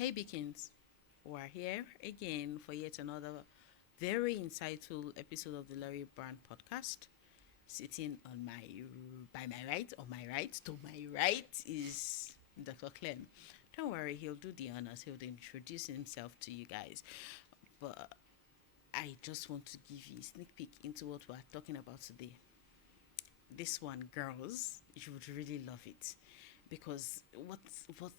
Hey Beacons, we're here again for yet another very insightful episode of the Larry Brand podcast. Sitting on my by my right, on my right, to my right is Dr. Clem. Don't worry, he'll do the honors. He'll introduce himself to you guys. But I just want to give you a sneak peek into what we're talking about today. This one, girls, you would really love it because what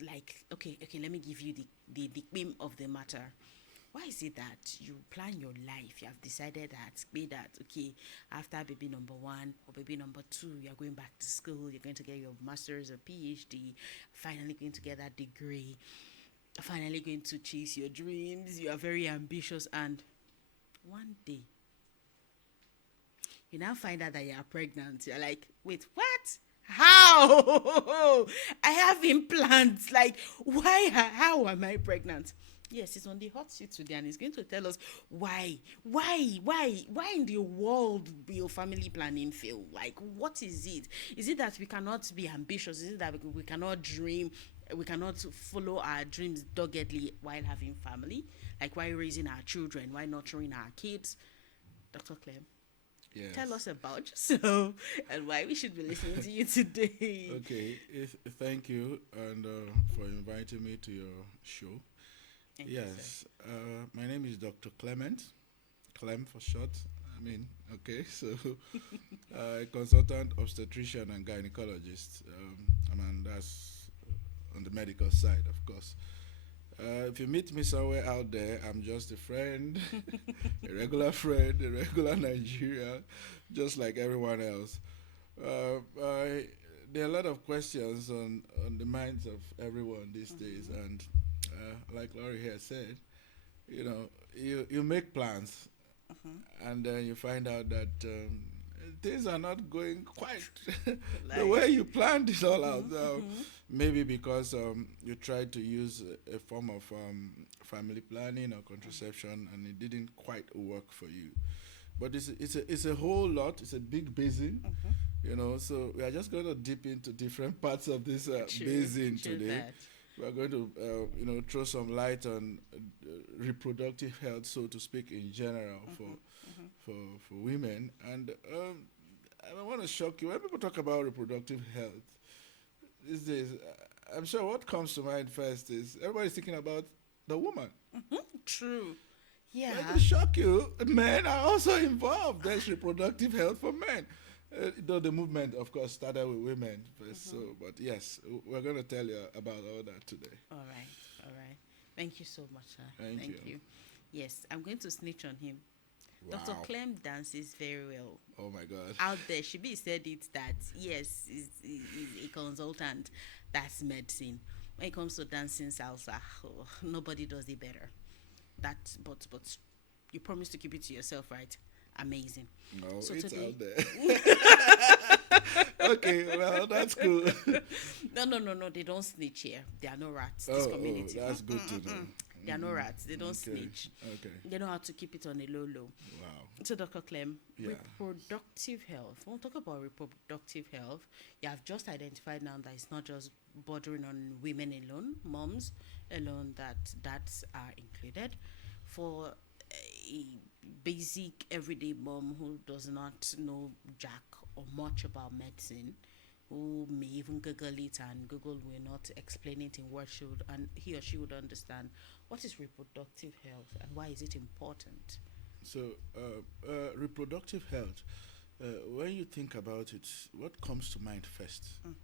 like okay, let me give you the theme of the matter. Why is it that you plan your life, you have decided that be that okay, after baby number one or baby number two, you're going back to school, you're going to get your master's or PhD, finally going to get that degree, finally going to chase your dreams, you are very ambitious, and one day you now find out that you're pregnant. You're like, wait, what? How? I have implants. Like, why? How am I pregnant? Yes, it's on the hot seat today, and it's going to tell us why in the world will family planning fail? Like, what is it? Is it that we cannot be ambitious? Is it that we cannot dream? We cannot follow our dreams doggedly while having family, like while raising our children, while nurturing our kids? Dr. Clem, tell Yes. us about yourself and why we should be listening to you today. Okay. Thank you and for inviting me to your show. Thank you, sir. Yes. My name is Dr. Clement. Clem for short. Okay. So, consultant obstetrician and gynecologist. And that's on the medical side, of course. If you meet me somewhere out there, I'm just a friend, a regular Nigerian, just like everyone else. There are a lot of questions on the minds of everyone these days, Mm-hmm. and like Laurie here said, you make plans, Mm-hmm. and then you find out that things are not going quite the Like, way you planned it all out. mm-hmm, mm-hmm. Maybe because you tried to use a form of family planning or contraception, and it didn't quite work for you. But it's a whole lot. It's a big basin, Mm-hmm. So we are just going to dip into different parts of this True, basin true today. that. We are going to throw some light on reproductive health, so to speak, in general Mm-hmm. Mm-hmm. for women. And I don't want to shock you. When people talk about reproductive health these days, I'm sure what comes to mind first is everybody's thinking about the woman. True. Let Yeah. me shock you. Men are also involved. There's reproductive health for men. Though the movement, of course, started with women first. Mm-hmm. But yes, we're going to tell you about all that today. All right. All right. Thank you so much, sir. Thank you. Thank you. Yes, I'm going to snitch on him. Dr. Wow. Clem dances very well. Oh my God. Out there, Shibi said it that yes, is a consultant. That's medicine. When it comes to dancing salsa, oh, nobody does it better. That, but you promise to keep it to yourself, right? Amazing. No, So it's today, out there. Okay, well, that's cool. no, they don't snitch here. There are no rats. This Oh, community, that's good to know. there are no rats. They don't Okay, snitch. okay. They know how to keep it on a low low. Wow. So, Dr. Clem, Yeah. reproductive health. When we talk about reproductive health, you have just identified now that it's not just bordering on women alone, moms alone, that dads are included. For a basic everyday mom who does not know jack or much about medicine, who may even Google it and Google will not explain it in words and he or she would understand what is reproductive health and why is it important. So, reproductive health, when you think about it, what comes to mind first?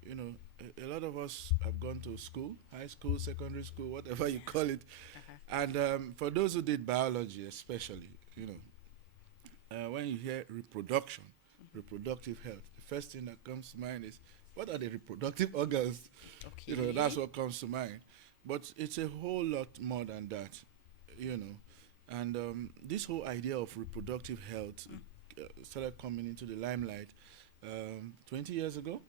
Mm. A lot of us have gone to school, high school, secondary school, whatever you call it. Uh-huh. And for those who did biology, especially, when you hear reproduction, reproductive health, the first thing that comes to mind is what are the reproductive organs? That's Okay. what comes to mind. But it's a whole lot more than that, you know. And this whole idea of reproductive health Mm. started coming into the limelight 20 years ago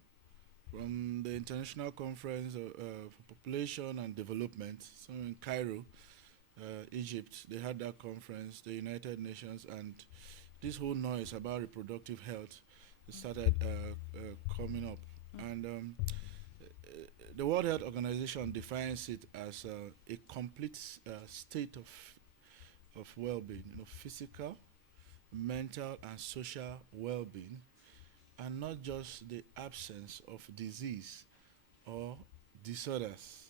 from the International Conference for Population and Development, so in Cairo, Egypt. They had that conference, the United Nations, and this whole noise about reproductive health started coming up. Mm. And the World Health Organization defines it as a complete state of well-being, physical, mental, and social well-being, and not just the absence of disease or disorders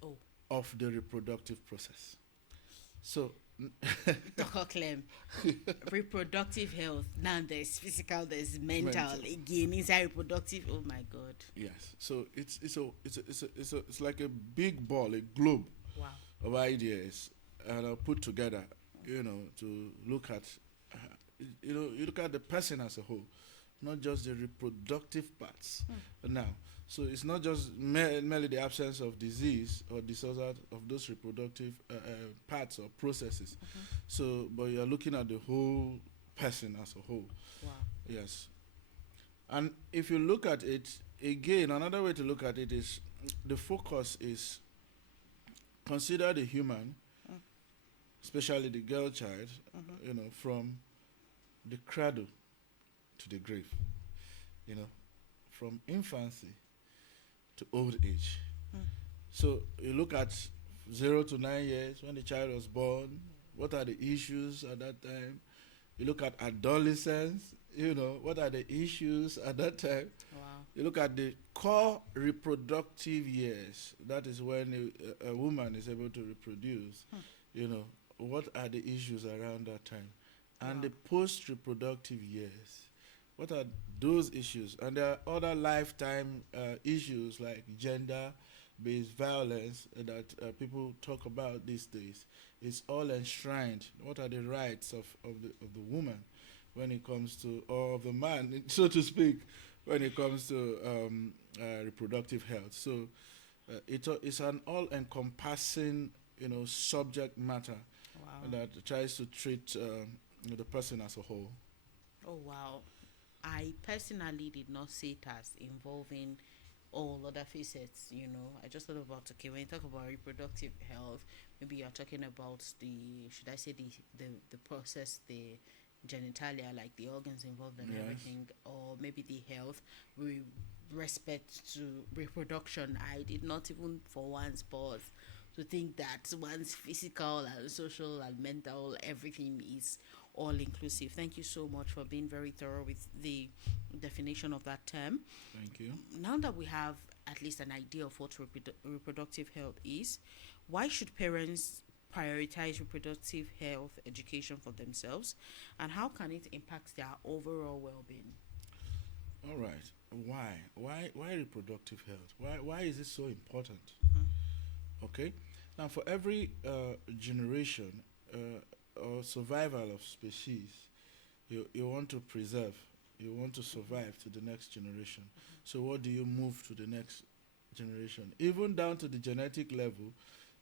Oh, of the reproductive process. So, Dr. Clem, reproductive health. Now there's physical, there's mental. mental. Again, inside reproductive. Oh my God. Yes. So it's like a big ball, a globe Wow. of ideas, and put together, to look at, uh, you look at the person as a whole, not just the reproductive parts. Now, so it's not just merely the absence of disease or disorder of those reproductive parts or processes. So, but you're looking at the whole person as a whole. Wow. Yes. And if you look at it again, another way to look at it is the focus is consider the human, especially the girl child, from the cradle to the grave, from infancy to old age. So you look at 0 to 9 years when the child was born, what are the issues at that time? You look at adolescence, what are the issues at that time? Wow. You look at the core reproductive years, that is when a woman is able to reproduce, what are the issues around that time? And Wow. the post reproductive years, what are those issues? And there are other lifetime issues like gender based violence that people talk about these days. It's all enshrined. What are the rights of the woman when it comes to, or of the man, so to speak, when it comes to reproductive health? So it's an all-encompassing, subject matter Wow. that tries to treat the person as a whole. Oh wow. I personally did not see it as involving all other facets. I just thought about, okay, when you talk about reproductive health, maybe you're talking about the, should I say, the process, the genitalia, like the organs involved and Yes. everything, or maybe the health with respect to reproduction. I did not even for once pause to think that one's physical and social and mental everything is all inclusive. Thank you so much for being very thorough with the definition of that term. Thank you. Now that we have at least an idea of what reproductive health is, why should parents prioritize reproductive health education for themselves, and how can it impact their overall well-being? All right. Why reproductive health? Why is it so important? Okay. Now, for every generation or survival of species, you want to preserve, you want to survive to the next generation. So, what do you move to the next generation? Even down to the genetic level,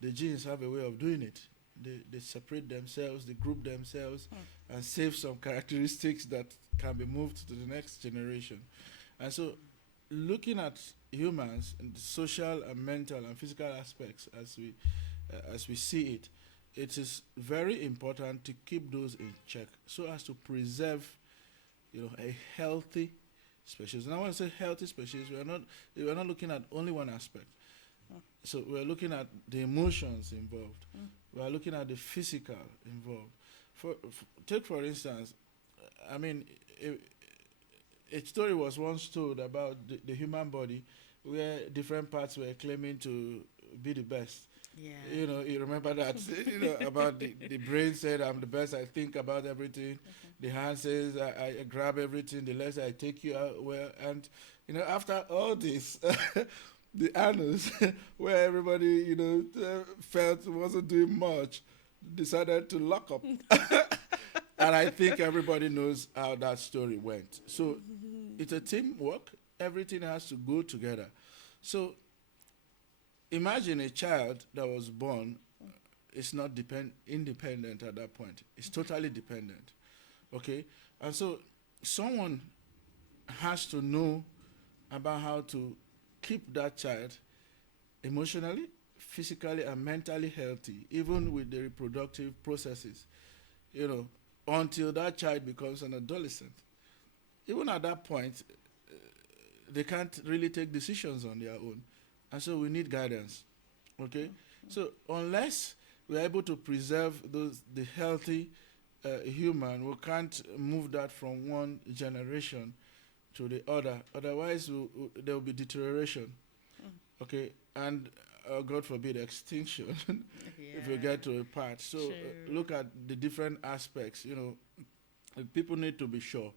the genes have a way of doing it. They separate themselves, they group themselves, and save some characteristics that can be moved to the next generation. And so, looking at humans and the social and mental and physical aspects as we see it, it is very important to keep those in check so as to preserve, a healthy species. And I want to say healthy species. We are not looking at only one aspect. So we are looking at the emotions involved. We are looking at the physical involved. Take for instance, I mean, a story was once told about the human body where different parts were claiming to be the best. Yeah. You remember that, about the brain said, I'm the best, I think about everything. The hand says, I grab everything, the legs, I take you out. Well, and, after all this, the annals, where everybody, felt wasn't doing much, decided to lock up. And I think everybody knows how that story went. So it's a teamwork. Everything has to go together. So imagine a child that was born is not independent at that point. It's totally dependent. Okay? And so someone has to know about how to keep that child emotionally, physically, and mentally healthy, even with the reproductive processes, until that child becomes an adolescent. Even at that point, they can't really take decisions on their own. and so we need guidance. Okay, so unless we're able to preserve the healthy human, we can't move that from one generation to the other. Otherwise, there will be deterioration. Mm. Okay, and God forbid extinction if we Yeah. get to a part. So True. look at the different aspects. People need to be sure,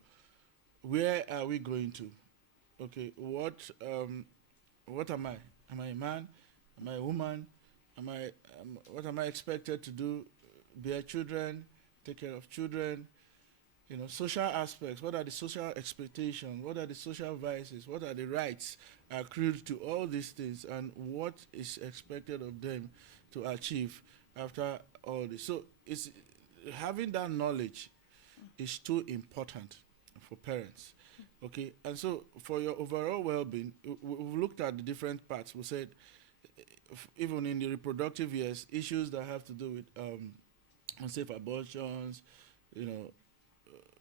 where are we going to? Okay, what am I? Am I a man? Am I a woman? What am I expected to do? Bear children, take care of children. Social aspects. What are the social expectations? What are the social vices? What are the rights accrued to all these things? And what is expected of them to achieve after all this? So it's having that knowledge is too important for parents. Okay, and so for your overall well-being, we've looked at the different parts. We said even in the reproductive years, issues that have to do with unsafe abortions, you know,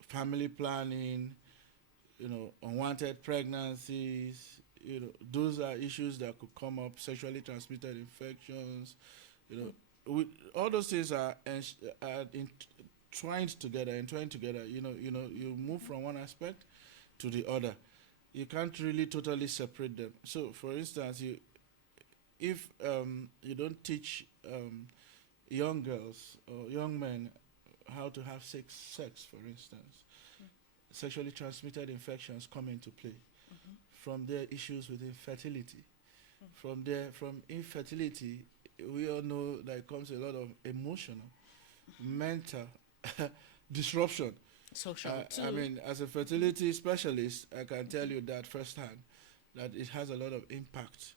family planning, unwanted pregnancies. Those are issues that could come up. Sexually transmitted infections. You know, with, all those things are entwined together. You move from one aspect to the other. You can't really totally separate them. So, for instance, if you don't teach young girls or young men how to have sex, for instance, sexually transmitted infections come into play. Mm-hmm. From there, issues with infertility. From infertility, we all know that comes a lot of emotional, mental disruption. Social I too. mean, as a fertility specialist, I can tell you that firsthand, that it has a lot of impact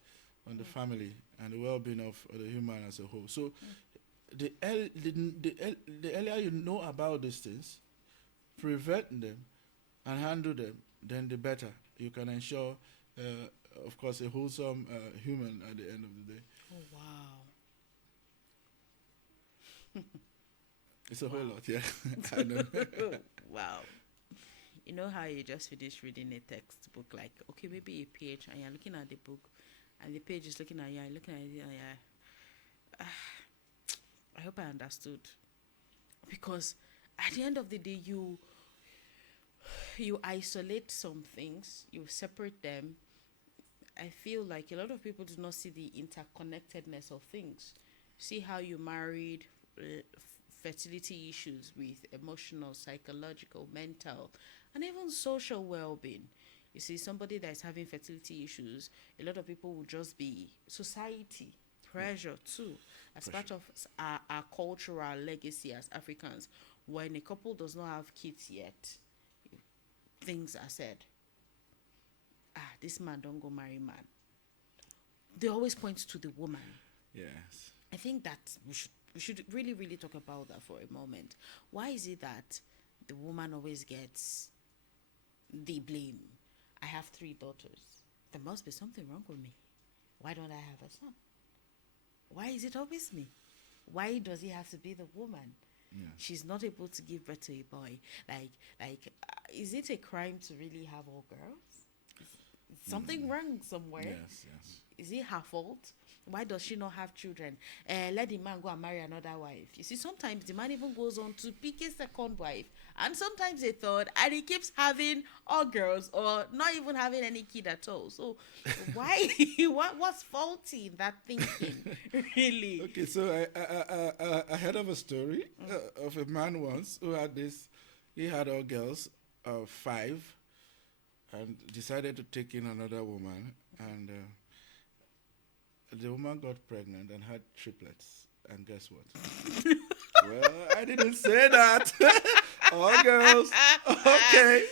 on the family and the well-being of the human as a whole. So, the earlier you know about these things, prevent them, and handle them, then the better. You can ensure, of course, a wholesome human at the end of the day. Oh wow. It's a whole Wow. lot, yeah. I know. Wow. You know how you just finished reading a textbook, like, okay, maybe a page, and you're looking at the book, and the page is looking at you, and looking at it, and I hope I understood. Because at the end of the day, you isolate some things, you separate them. I feel like a lot of people do not see the interconnectedness of things. See how you married, fertility issues with emotional, psychological, mental, and even social well being. You see, somebody that is having fertility issues, a lot of people will just be society, Yeah, pressure too, as pressure. part of our cultural legacy as Africans. When a couple does not have kids yet, things are said. Ah, this man don't go marry man. They always point to the woman. Yes. I think that we should really really talk about that for a moment. Why is it that the woman always gets the blame? I have 3 daughters. There must be something wrong with me. Why don't I have a son? Why is it always me? Why does it have to be the woman? Yes. She's not able to give birth to a boy. Is it a crime to really have all girls? Is something wrong somewhere? Yes, yes. Is it her fault? Why does she not have children? Let the man go and marry another wife. You see, sometimes the man even goes on to pick a second wife, and sometimes a third, and he keeps having all girls or not even having any kid at all. So, why? What's faulty in that thinking? Really? Okay, so I heard of a story of a man once who had this. He had all girls, 5, and decided to take in another woman, and the woman got pregnant and had triplets. And guess what? Well, I didn't say that. All girls. Okay.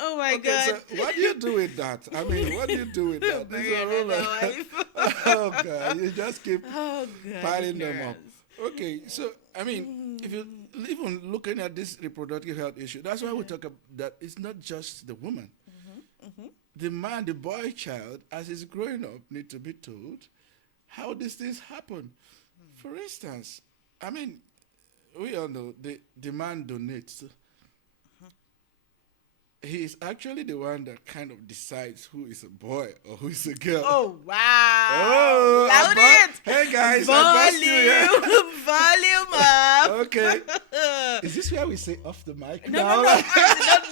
Oh my Okay, God! so what do you do with that? I mean, what do you do with that? These Marry are another women. wife. Oh, God. You just keep Oh God, piling them up. ignorance. Okay, so, I mean, if you even looking at this reproductive health issue, that's why we talk about that it's not just the woman. The man, the boy child, as he's growing up, need to be told how these things happen. For instance, I mean, we all know the man donates he's actually the one that kind of decides who is a boy or who is a girl. Oh wow! Oh, Loud it! hey guys, I bust you, yeah. Volume up. Okay. Is this where we say off the mic No, now? no,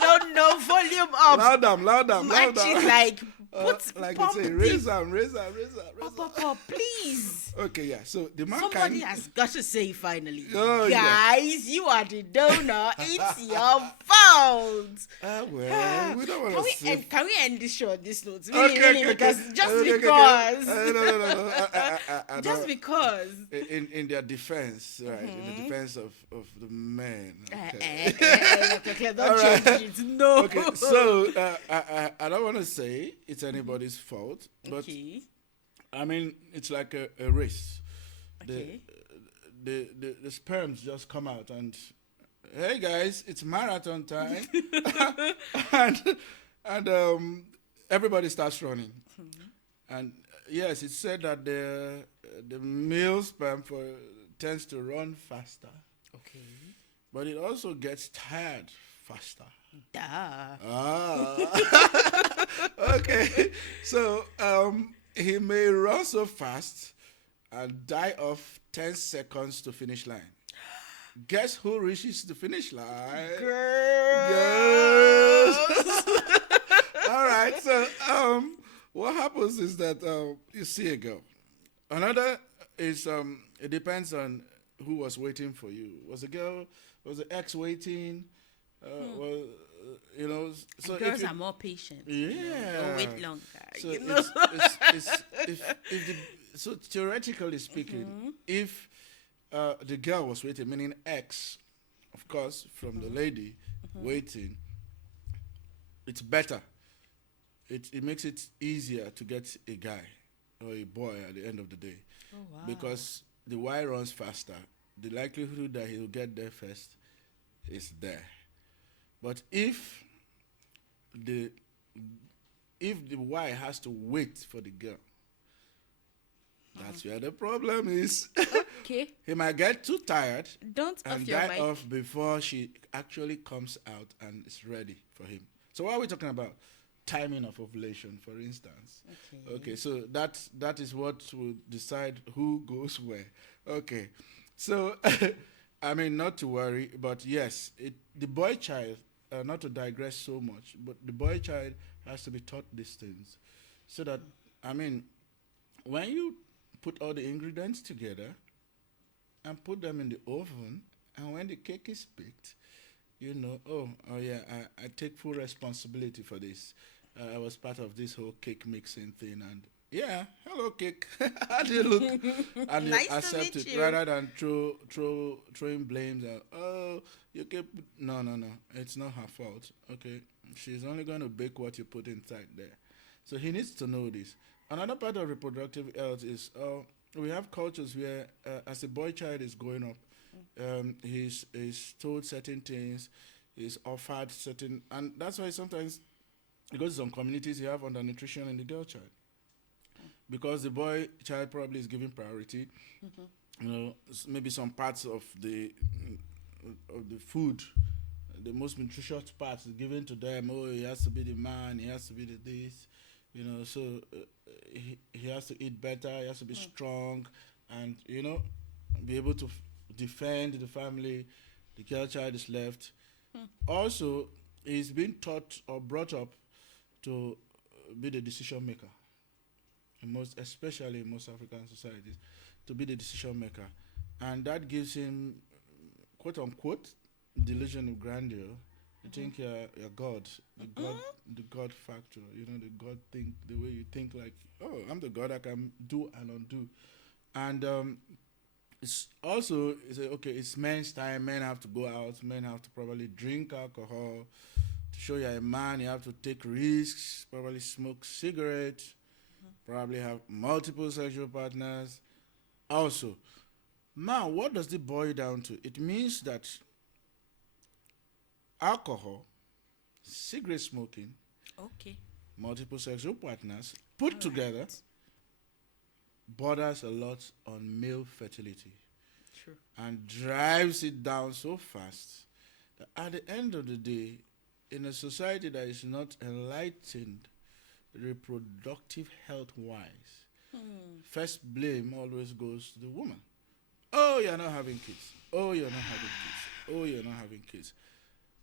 no, no, volume up. Loud down, loud down, loud Match down. it like put Like pump they say, the raise them, raise them, raise them, raise up, them. up, up, please. Okay, yeah. So the man Somebody can. has got to say finally, Oh, yeah. guys, you are the donor. It's your fault. Well, we don't want to say. Can we end this show on this note? Really, Okay, really, okay, because okay. just Okay, okay, because, okay. No. I just don't- because. in their defense, right? In the defense of the men. Okay. Don't All right. change it. No. Okay, so I don't want to say it's anybody's fault, but Okay. I mean it's like a race. Okay. The sperms just come out and hey guys, it's marathon time, and everybody starts running, and yes, it's said that the male sperm tends to run faster, Okay. but it also gets tired faster. Duh. Ah. Okay. So he may run so fast and die off 10 seconds to finish line. Guess who reaches the finish line? Girls. All right. So what happens is that you see a girl. Another is it depends on who was waiting for you. Was the ex waiting? Well, you know, so And girls if you, are more patient. yeah, They'll wait longer. So you know? so theoretically speaking, if the girl was waiting, meaning X, of course, from the lady waiting, it's better. It makes it easier to get a guy or a boy at the end of the day, Oh, wow. because the Y runs faster. The likelihood that he'll get there first is there. But if the Y has to wait for the girl, that's where the problem is. Okay. He might get too tired Don't off and your die mic. off before she actually comes out and is ready for him. So what are we talking about? Timing of ovulation, for instance. Okay, so that is what will decide who goes where. Okay, so I mean, not to worry, but yes, the boy child, not to digress so much, but the boy child has to be taught these things, so that I mean, when you put all the ingredients together and put them in the oven, and when the cake is baked, you know, oh yeah, I take full responsibility for this. I was part of this whole cake mixing thing, and yeah, hello cake, how do you look? And you Nice to accept meet it you. rather than throwing blames. And, oh, you keep no, it's not her fault. Okay, she's only going to bake what you put inside there. So he needs to know this. Another part of reproductive health is we have cultures where, as a boy child is growing up, he's told certain things, he's offered certain, and that's why sometimes, because some communities you have undernutrition in the girl child, because the boy child probably is given priority. You know, maybe some parts of the food, the most nutritious parts is given to them. Oh, he has to be the man, he has to be the this, you know. So he has to eat better, he has to be strong, and you know, be able to defend the family. The girl child is left. Also, he's been taught or brought up to be the decision maker. Especially in most African societies, to be the decision maker, and that gives him, quote unquote, delusion of grandeur. You think you're God, the God factor. You know, the God think, the way you think, like, oh, I'm the God, I can do and undo, and it's also, okay, it's men's time. Men have to go out. Men have to probably drink alcohol. To show you're a man, you have to take risks. Probably smoke cigarettes. Probably have multiple sexual partners. Also, now what does it boil down to? It means that alcohol, cigarette smoking, Okay. multiple sexual partners put together borders a lot on male fertility. True. And drives it down so fast that at the end of the day, in a society that is not enlightened, reproductive health wise, first blame always goes to the woman. Oh, you're not having kids. Oh, you're not having kids. Oh, you're not having kids.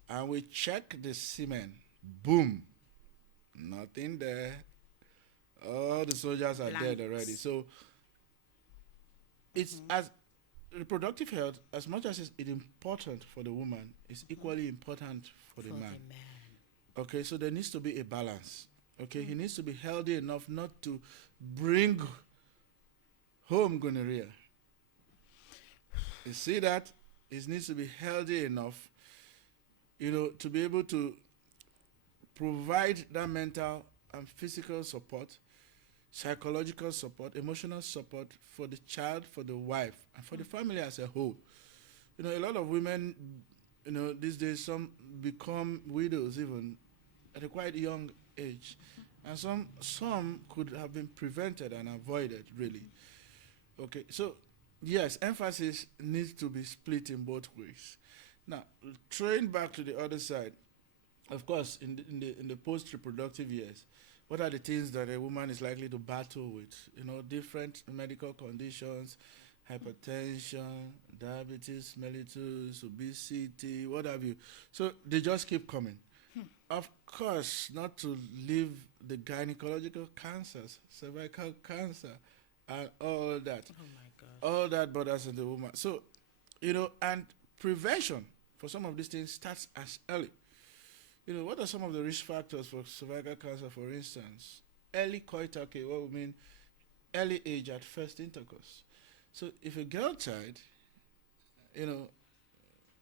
And we check the semen. Boom. Nothing there. All the soldiers are dead already. Blanks. So it's as reproductive health, as much as it's important for the woman, is equally important for the For man. the man. Okay, so there needs to be a balance. Okay, he needs to be healthy enough not to bring home gonorrhea. You see that? It needs to be healthy enough, to be able to provide that mental and physical support, psychological support, emotional support for the child, for the wife, and for the family as a whole. A lot of women, these days, some become widows even at a quite young age, and some could have been prevented and avoided, really. Okay, so yes, emphasis needs to be split in both ways. Now, throwing back to the other side, of course, in the post-reproductive years, what are the things that a woman is likely to battle with? Different medical conditions, hypertension, diabetes mellitus, obesity, what have you. So they just keep coming. Of course, not to leave the gynecological cancers, cervical cancer, and all that. Oh my God. All that bothers the woman. So, and prevention for some of these things starts as early. What are some of the risk factors for cervical cancer, for instance? Early coital, okay, what we mean, early age at first intercourse. So if a girl child, you know,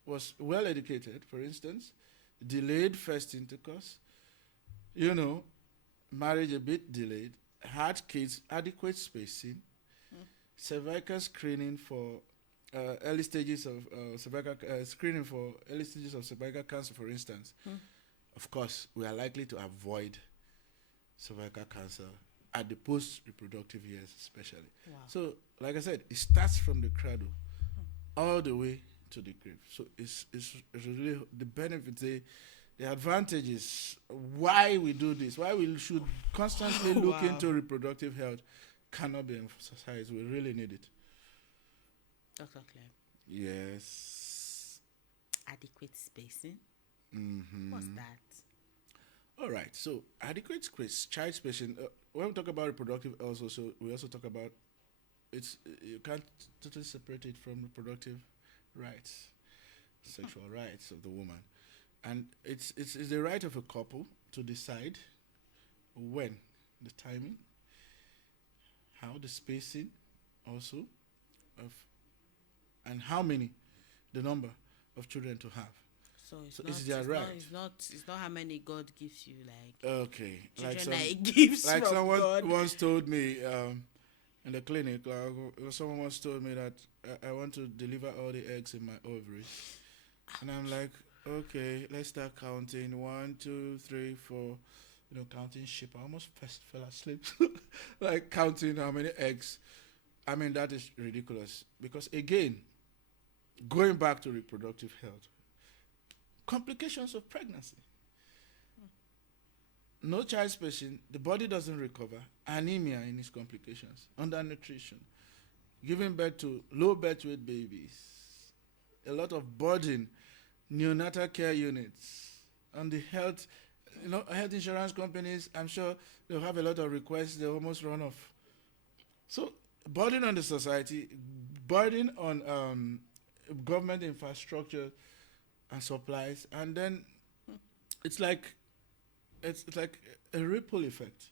was well educated, for instance, delayed first intercourse, marriage a bit delayed, had kids, adequate spacing, cervical screening for early stages of cervical screening for early stages of cervical cancer, for instance, of course, we are likely to avoid cervical cancer at the post-reproductive years, especially. Wow. So, like I said, it starts from the cradle all the way to the grave. So it's really the benefits, the advantages, why we do this, why we should constantly look Wow. into reproductive health cannot be emphasized. We really need it. Dr. Clem, Yes. adequate spacing. Mm-hmm. What's that? All right. So adequate space, child spacing. When we talk about reproductive, we also talk about it's you can't totally separate it from reproductive rights, sexual rights of the woman, and it's the right of a couple to decide when, the timing, how, the spacing, also of, and how many, the number of children to have. So it's So not. it's their It's right. not. It's not. It's not how many God gives you. Like Okay, children are gifts like from someone God. once told me in the clinic, someone once told me that I want to deliver all the eggs in my ovaries, and I'm like, okay, let's start counting. 1, 2, 3, 4. Counting sheep. I almost fell asleep, like counting how many eggs. I mean, that is ridiculous because again, going back to reproductive health, complications of pregnancy. No child spacing, the body doesn't recover, anemia in its complications, undernutrition, giving birth to low birth weight babies, a lot of burden, neonatal care units, and the health insurance companies, I'm sure they'll have a lot of requests, they almost run off. So, burden on the society, burden on government infrastructure and supplies, and then it's like it's like a ripple effect.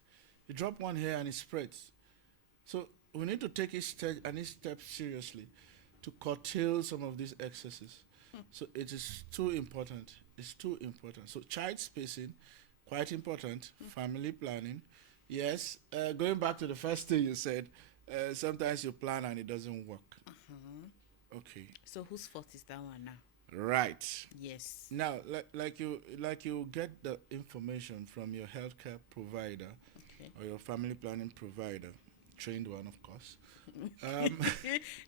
You drop one here and it spreads. So we need to take each step seriously to curtail some of these excesses. So it is too important. It's too important. So child spacing, quite important. Family planning. Yes, going back to the first thing you said, sometimes you plan and it doesn't work. Okay. So whose fault is that one now? Right. Yes. Now, like you get the information from your healthcare provider Okay. or your family planning provider. trained one, of course. Um,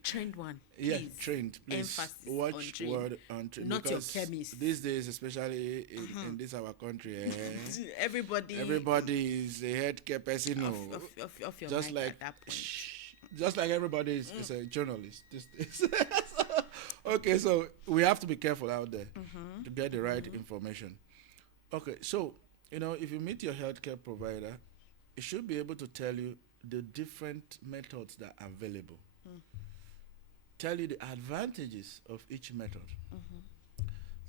Trained one, yeah, please. trained. Please Emphasis on watch trained, word on trained not your because chemist. these days, especially in this our country, Everybody everybody is a healthcare person. of your Just mic like at that point. just like everybody is a journalist. Okay, so we have to be careful out there to get the right information. Okay, so if you meet your healthcare provider, it should be able to tell you the different methods that are available. Tell you the advantages of each method.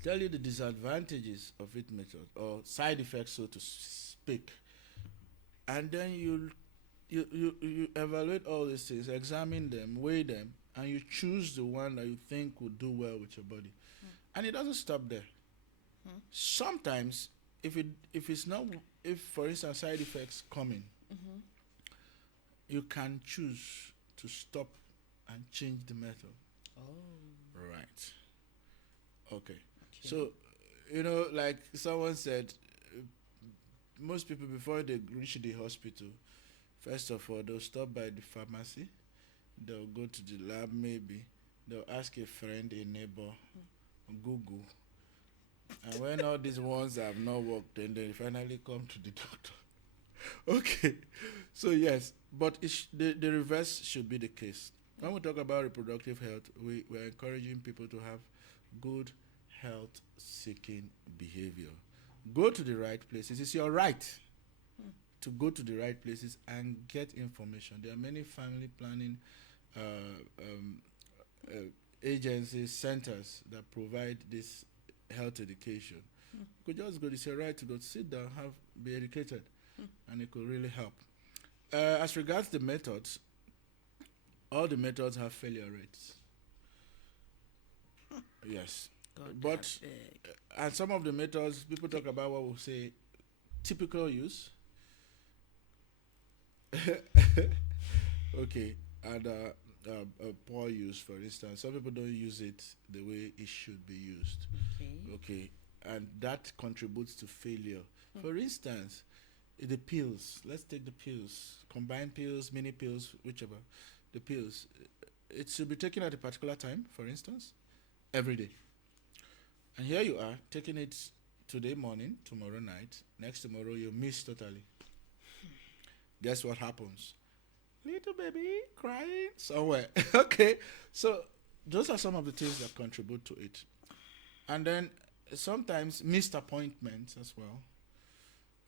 Tell you the disadvantages of each method or side effects, so to speak. And then you evaluate all these things, examine them, weigh them, and you choose the one that you think will do well with your body. And it doesn't stop there. Sometimes, if for instance side effects come in, you can choose to stop and change the method. Oh, Right. Okay. okay. So, like someone said, most people before they reach the hospital, first of all, they'll stop by the pharmacy, they'll go to the lab maybe, they'll ask a friend, a neighbor, Google. And when all these ones have not worked, then they finally come to the doctor. Okay. So, yes, but the reverse should be the case. When we talk about reproductive health, we're encouraging people to have good health seeking behavior. Go to the right places. It's your right to go to the right places and get information. There are many family planning uh, um, uh, agencies, centers that provide this health education. You could just go. It's your right to go sit down, be educated, and it could really help. As regards the methods, all the methods have failure rates. Yes, God, but and some of the methods people talk about what we say typical use. Okay, and poor use, for instance. Some people don't use it the way it should be used. Okay, and that contributes to failure. For instance, the pills. Let's take the pills, combined pills, mini pills, whichever. The pills. It should be taken at a particular time, for instance, every day. And here you are taking it today morning, tomorrow night, next tomorrow you miss totally. Guess what happens? Little baby crying somewhere. Okay, so those are some of the things that contribute to it. And then sometimes missed appointments as well.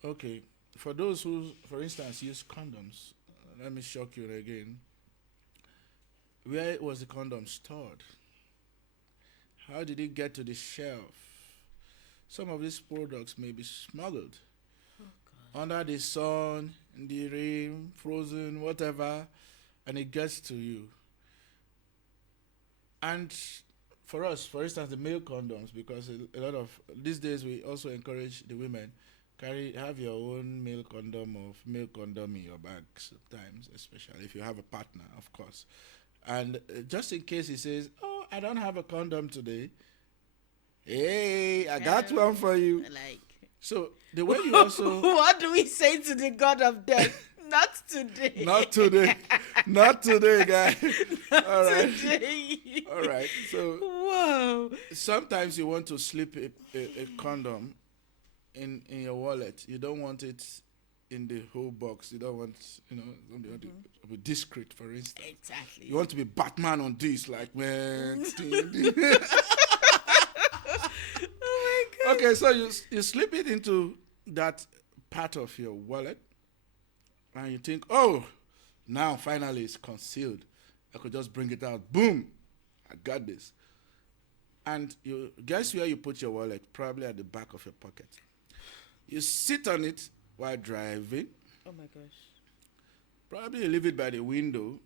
Okay, for those who, for instance, use condoms, let me shock you again. Where was the condom stored? How did it get to the shelf? Some of these products may be smuggled under the sun, in the rain, frozen, whatever, and it gets to you. And for us, for instance, the male condoms, because a lot of these days we also encourage the women have your own male condom or male condom in your bag sometimes, especially if you have a partner, of course. And just in case he says, "Oh, I don't have a condom today," hey, I got one for you. Like, So the way you also what do we say to the God of death? Not today. not today, not today, guy. All right, Today. all right. So Whoa. sometimes you want to slip a condom in your wallet. You don't want it in the whole box. You don't want, you want to be discreet, for instance. Exactly. You want to be Batman on this, like, man. Oh my God. Okay, so you slip it into that part of your wallet, and you think, oh, now finally it's concealed. I could just bring it out. Boom, I got this. And you guess where you put your wallet? Probably at the back of your pocket. You sit on it while driving. Oh my gosh. Probably you leave it by the window,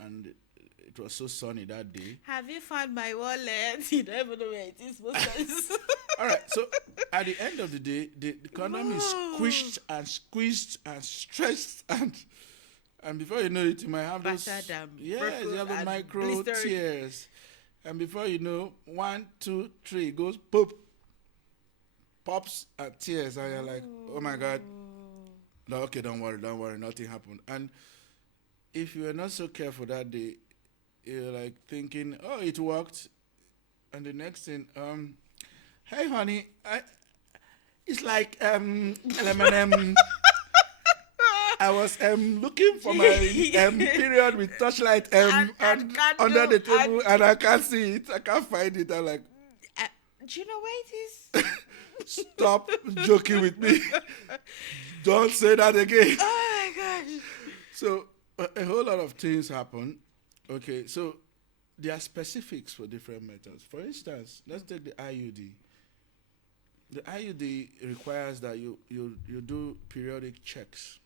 and it was so sunny that day. Have you found my wallet? You don't even know where it is. Most times. All right, so at the end of the day, the condom is Whoa. squished and squeezed and stretched, and before you know it, you might have those. Battered and Yes, you broken have the and micro blistered. tears, and before you know, 1, 2, 3 it goes poop, pops and tears, and you're like, oh my God. No, okay, don't worry, nothing happened. And if you were not so careful that day, you're like thinking, oh, it worked, and the next thing, hey honey, it's like I was looking for my period with touchlight and and can't under do the table, and and I can't see it. I can't find it. I'm like, uh, do you know where it is? stop joking with me. Don't say that again. Oh my gosh. So a whole lot of things happen. Okay, so there are specifics for different methods. For instance, let's take the IUD. The IUD requires that you do periodic checks.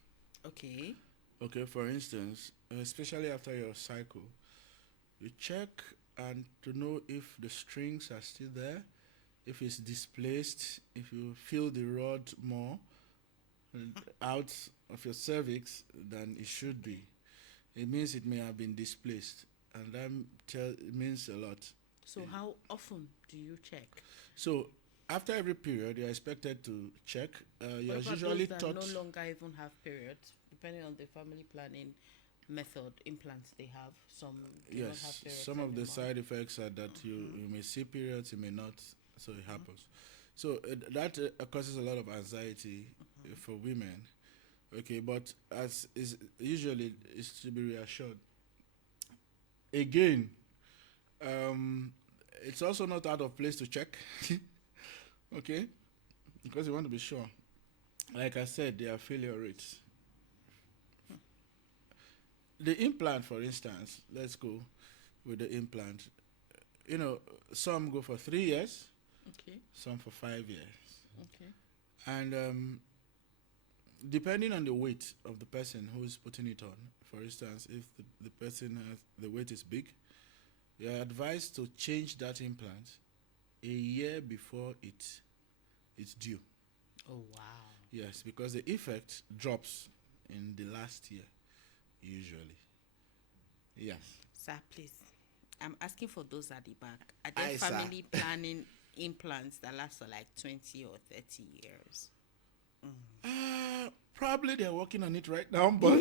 Okay. Okay, for instance, especially after your cycle, you check and to know if the strings are still there, if it's displaced, if you feel the rod more out of your cervix than it should be. It means it may have been displaced, and that means a lot. So how often do you check? So after every period, you're expected to check. What You're about usually those that taught. no longer even have periods, depending on the family planning method implants they have? Some do not have Yes, periods some of the anymore. side effects are that you may see periods, you may not, so it happens. So that causes a lot of anxiety for women. Okay, but as is usually is to be reassured. Again, um, it's also not out of place to check. Okay, because you want to be sure. Like I said, there are failure rates. The implant, for instance, let's go with the implant. You know, some go for 3 years, Okay. some for 5 years. Okay. And depending on the weight of the person who is putting it on, for instance, if the person has, the weight is big, you are advised to change that implant a year before it's due. Oh wow. Yes, because the effect drops in the last year, usually. Yes. Sir, please. I'm asking for those at the back. Are there I, sir. family planning implants that last for like 20 or 30 years? Probably they're working on it right now, but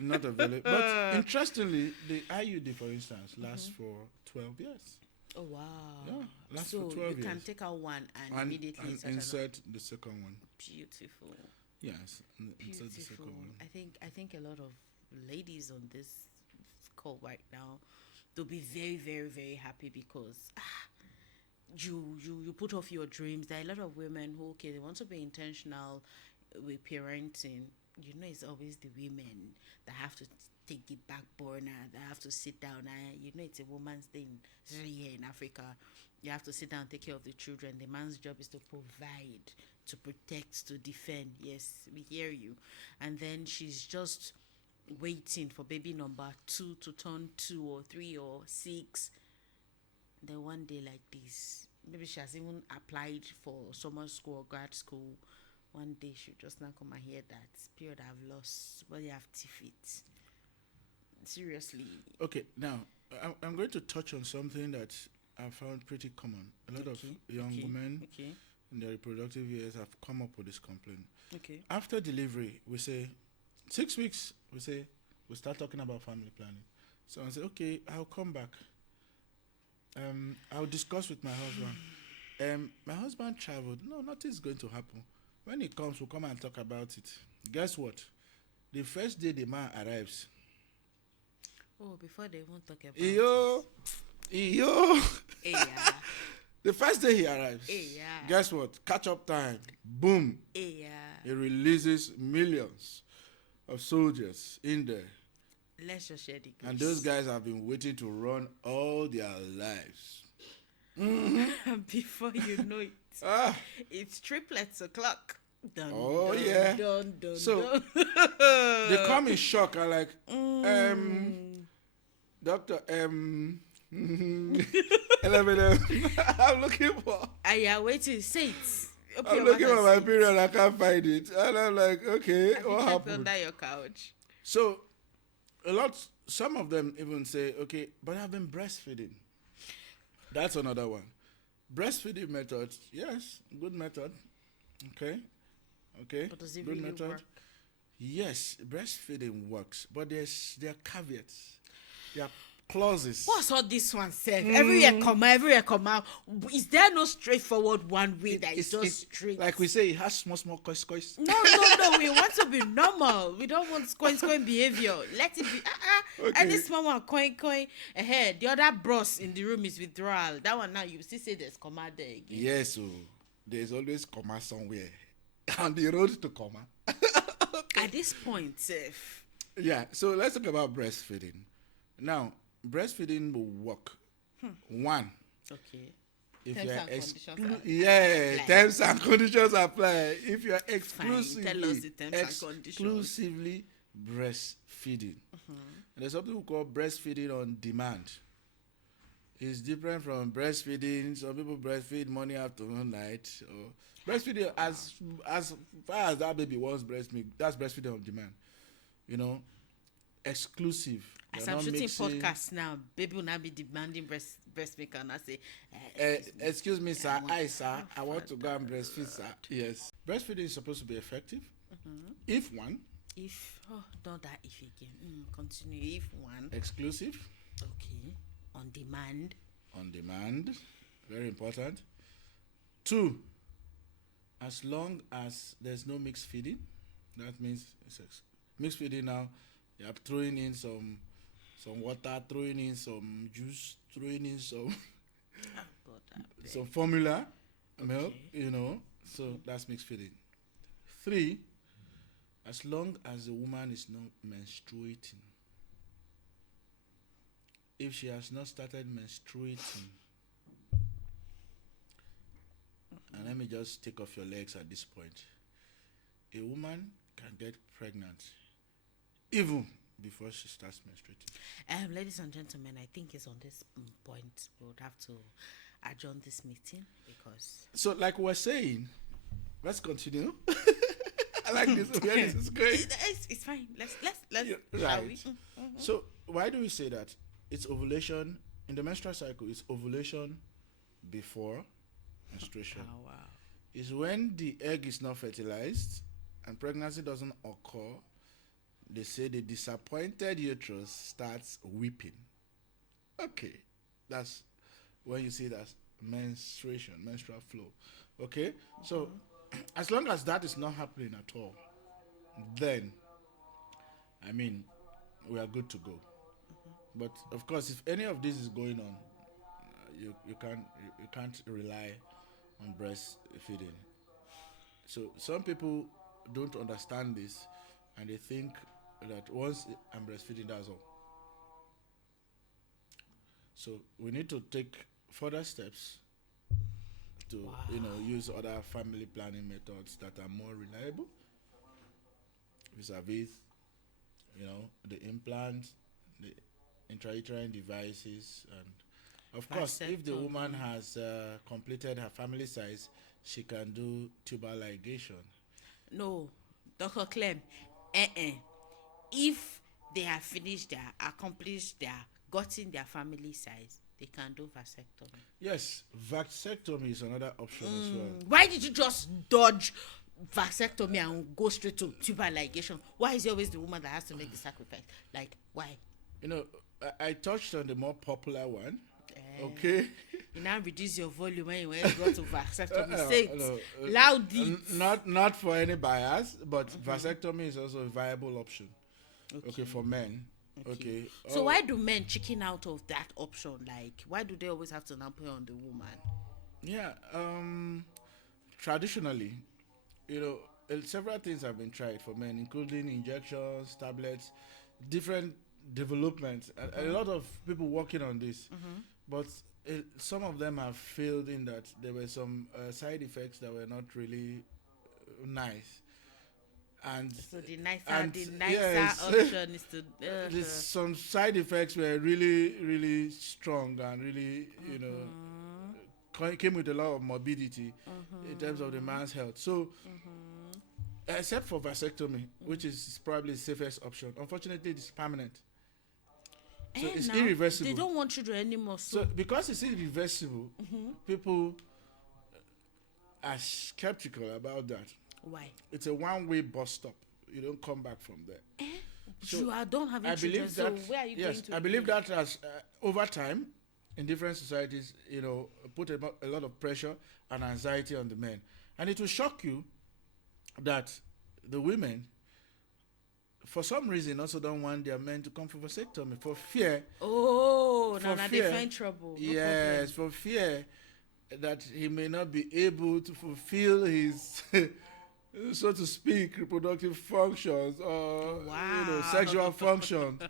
not available. But interestingly, the IUD, for instance, lasts for 12 years. Oh wow. Yeah, lasts So for you 12 can years. take out one and immediately And insert another. insert the second one. Beautiful. Yes, insert the Beautiful. second one. I think a lot of ladies on this call right now, they'll be very, very, very happy because you put off your dreams. There are a lot of women who they want to be intentional with parenting. You know, it's always the women that have to take the back burner, that have to sit down. And you know, it's a woman's thing, especially here in Africa. You have to sit down and take care of the children. The man's job is to provide, to protect, to defend. Yes, we hear you. And then she's just waiting for baby number two to turn 2 or 3 or 6. Then one day like this, maybe she has even applied for summer school or grad school. One day she'll just now come and hear that period I've lost. Well, you have it. Seriously. Okay, now I'm going to touch on something that I found pretty common. A lot of young women Okay. in their reproductive years have come up with this complaint. Okay. After delivery, we say 6 weeks. We start talking about family planning. So I say, okay, I'll come back. I'll discuss with my husband. My husband traveled. No, nothing's going to happen. When he comes, we'll come and talk about it. Guess what? The first day the man arrives. Oh, before they even talk about Iyo. it. Yeah. The first day he arrives. Yeah. Guess what? Catch up time. Boom. Yeah. He releases millions of soldiers in there. Let's just share the grace. And those guys have been waiting to run all their lives. Before you know it, it's triplets o'clock. Dun, Oh, dun, yeah. Dun, dun, So, dun. They come in shock. I'm like, Doctor, I'm looking for. And you're waiting. Say it. I'm looking for my period. I can't find it. And I'm like, okay, Have what you checked happened? under your couch? So, some of them even say, okay, but I've been breastfeeding. That's another one. Breastfeeding method, yes, good method. Okay. But does it Good really method. work? Yes, breastfeeding works, but there are caveats. There are clauses. What's all this one, Seth? Every year come out. Is there no straightforward one way that is just straight? Like we say, it has small cois. No. We want to be normal. We don't want coin behavior. Let it be. Okay. Any small one, coin. Ahead. The other bros in the room is withdrawal. That one now you still say there's comma there again. Yes, so there's always comma somewhere on the road to comma. At this point, Seth. Yeah, so let's talk about breastfeeding. Now, breastfeeding will work. One, Okay. if Terms you're and conditions yeah, apply. terms and conditions apply. If you're Tell us the terms and conditions. exclusively breastfeeding, and there's something we call breastfeeding on demand. It's different from breastfeeding. Some people breastfeed morning, afternoon, night. Or breastfeeding as far as that baby wants breast milk. That's breastfeeding on demand. Exclusive. As They're I'm not shooting mixing- podcasts now, baby will now be demanding breast milk, and I say, excuse me, sir. want- Sir. I want to go and breastfeed, sir. Yes. Breastfeeding is supposed to be effective. If one, if not that if again. Continue. If one, exclusive, okay, on demand. on demand, very important. Two, as long as there's no mixed feeding, that means mixed feeding now. You're throwing in some water, throwing in some juice, throwing in some some formula milk, so that's mixed feeding. Three, as long as the woman is not menstruating. If she has not started menstruating, and let me just take off your legs at this point, a woman can get pregnant even before she starts menstruating. Ladies and gentlemen, I think it's on this point we would have to adjourn this meeting because. So, like we were saying, let's continue. I like this. Where this is going. It's fine. Let's Yeah, shall we? right. So, why do we say that? It's ovulation in the menstrual cycle. It's ovulation before menstruation. Oh, wow. Is when the egg is not fertilized and pregnancy doesn't occur. They say the disappointed uterus starts weeping. Okay, that's when you see that menstruation, menstrual flow. Okay, so as long as that is not happening at all, then we are good to go. But of course, if any of this is going on, you can't rely on breastfeeding. So some people don't understand this, and they think that once I'm breastfeeding, that's all. So we need to take further steps to use other family planning methods that are more reliable, vis-a-vis the implant, the intrauterine devices, and of course, if the woman has completed her family size, she can do tubal ligation. No, Dr. Clem. If they have finished accomplished gotten their family size, they can do vasectomy. Yes, vasectomy is another option as well. Why did you just dodge vasectomy and go straight to tubal ligation? Why is it always the woman that has to make the sacrifice? Like, why? I touched on the more popular one. Okay. You now reduce your volume when you go to vasectomy. Say it loudly. Not for any bias, but vasectomy is also a viable option. Okay, for men. Okay. So why do men chicken out of that option? Like, why do they always have to now put on the woman? Yeah. Traditionally, several things have been tried for men, including injections, tablets, different developments. A lot of people working on this, but some of them have failed in that there were some side effects that were not really nice. And so the nicer yes, option is to some side effects were really, really strong and really came with a lot of morbidity in terms of the man's health. So except for vasectomy, which is probably the safest option, unfortunately it's permanent. So it's irreversible. They don't want children anymore. So because it's irreversible, people are skeptical about that. Why? It's a one-way bus stop. you don't come back from there. So You are done having I children, believe so that, where are you going yes, to I believe begin? that as over time in different societies, put a lot of pressure and anxiety on the men, and it will shock you that the women, for some reason, also don't want their men to come for vasectomy for fear, Oh, now for now they fear, find trouble. No yes, problem. for fear that he may not be able to fulfill his so to speak, reproductive functions or Wow. sexual functions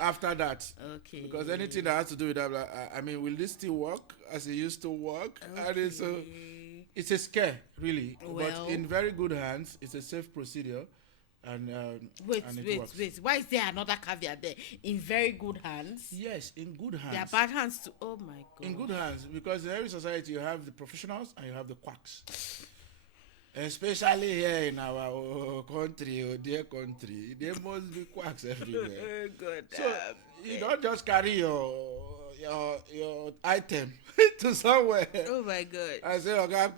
after that. Because anything that Okay. has to do with that, like, I mean, will this still work as it used to work? And Okay. it's a scare, really. But Well, in very good hands, it's a safe procedure, and wait, and it wait, works. wait. Why is there another caveat there? In very good hands. Yes, in good There are hands. bad hands too. Oh my In good gosh. hands, because in every society you have the professionals and you have the quacks. Especially here in our country, oh dear country, there must be quacks everywhere. Good. So you don't just carry your item to somewhere Oh my god. and say, okay,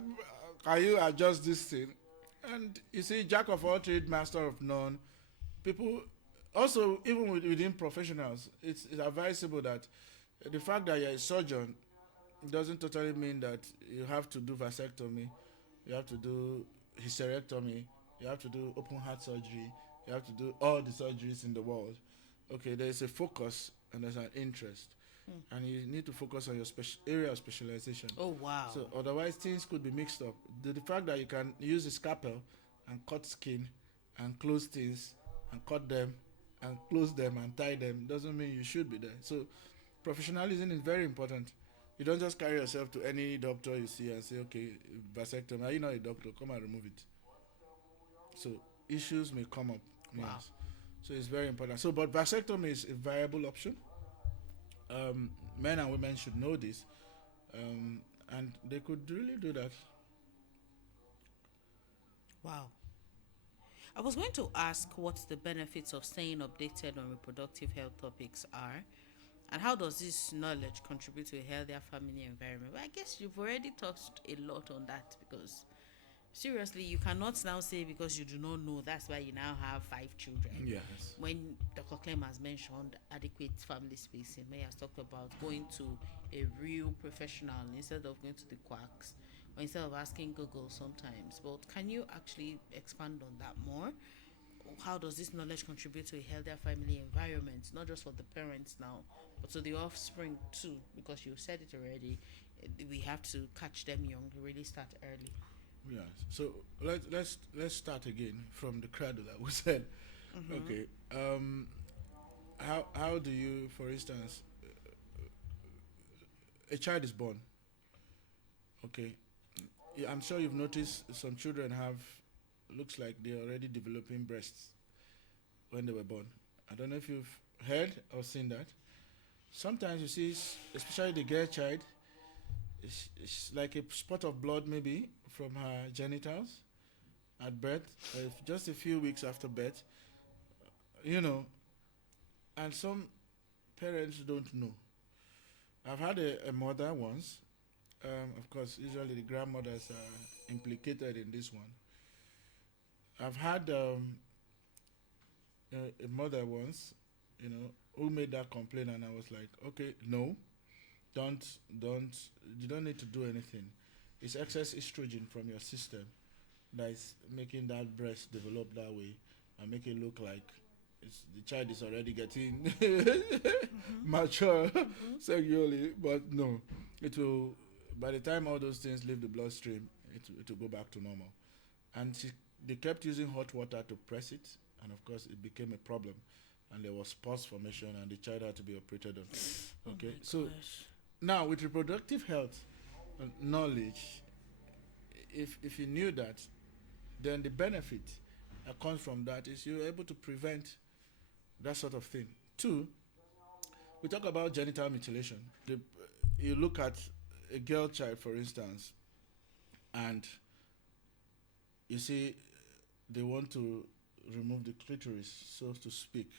can you adjust this thing? And you see, jack of all trade, master of none. People also, even within professionals, it's advisable that the fact that you're a surgeon doesn't totally mean that you have to do vasectomy, you have to do hysterectomy, you have to do open heart surgery, you have to do all the surgeries in the world. Okay, there's a focus and there's an interest, and you need to focus on your area of specialization. Oh wow. So otherwise, things could be mixed up. The fact that you can use a scalpel and cut skin and close things and cut them and close them and tie them doesn't mean you should be there. So professionalism is very important. You don't just carry yourself to any doctor you see and say, okay, vasectomy. Are you not a doctor? Come and remove it. So issues may come up. Wow. Yes. So it's very important. So, but vasectomy is a viable option. Men and women should know this, and they could really do that. Wow. I was going to ask what the benefits of staying updated on reproductive health topics are, and how does this knowledge contribute to a healthier family environment. But I guess you've already touched a lot on that, because seriously, you cannot now say because you do not know that's why you now have 5 children. Yes. When Dr. Clem has mentioned adequate family spacing, May has talked about going to a real professional instead of going to the quacks, or instead of asking Google sometimes. But can you actually expand on that more? How does this knowledge contribute to a healthier family environment, not just for the parents now, but to the offspring too? Because you said it already, we have to catch them young, really start early. Yes. So let's start again from the cradle that we said. Okay. How do you, for instance, a child is born? Okay. Yeah, I'm sure you've noticed some children have, looks like they're already developing breasts when they were born. I don't know if you've heard or seen that. Sometimes you see, especially the girl child, it's like a spot of blood maybe from her genitals at birth, just a few weeks after birth, you know, and some parents don't know. I've had a mother once. Of course, usually the grandmothers are implicated in this one. I've had a mother once, who made that complaint, and I was like, okay, no, don't, don't, you don't need to do anything. It's excess estrogen from your system that is making that breast develop that way and make it look like the child is already getting mature sexually, but no, it will. By the time all those things leave the bloodstream, it will go back to normal. And they kept using hot water to press it, and of course it became a problem, and there was pus formation, and the child had to be operated on. Oh Okay, my so gosh. now with reproductive health knowledge, if you knew that, then the benefit that comes from that is you're able to prevent that sort of thing. Two, we talk about genital mutilation. You look at a girl child, for instance, and you see they want to remove the clitoris, so to speak,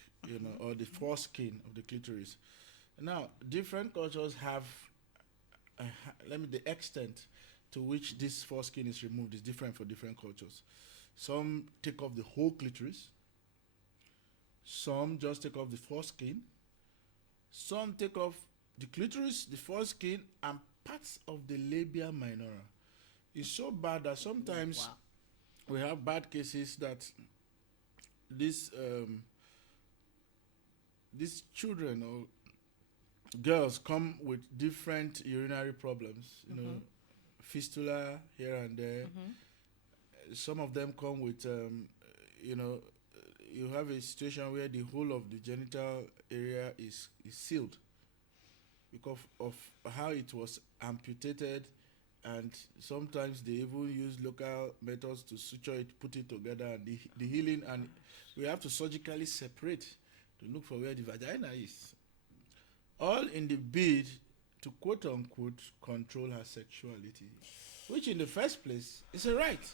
or the foreskin of the clitoris. Now, different cultures have, the extent to which this foreskin is removed is different for different cultures. Some take off the whole clitoris. Some just take off the foreskin. Some take off the clitoris, the foreskin, and parts of the labia minora. It's so bad that sometimes Wow. we have bad cases that these these children or girls come with different urinary problems. Fistula here and there. Some of them come with you know you have a situation where the whole of the genital area is sealed because of how it was amputated, and sometimes they even use local methods to suture it, put it together, and the healing, and we have to surgically separate to look for where the vagina is, all in the bid to quote unquote control her sexuality, which in the first place is a right.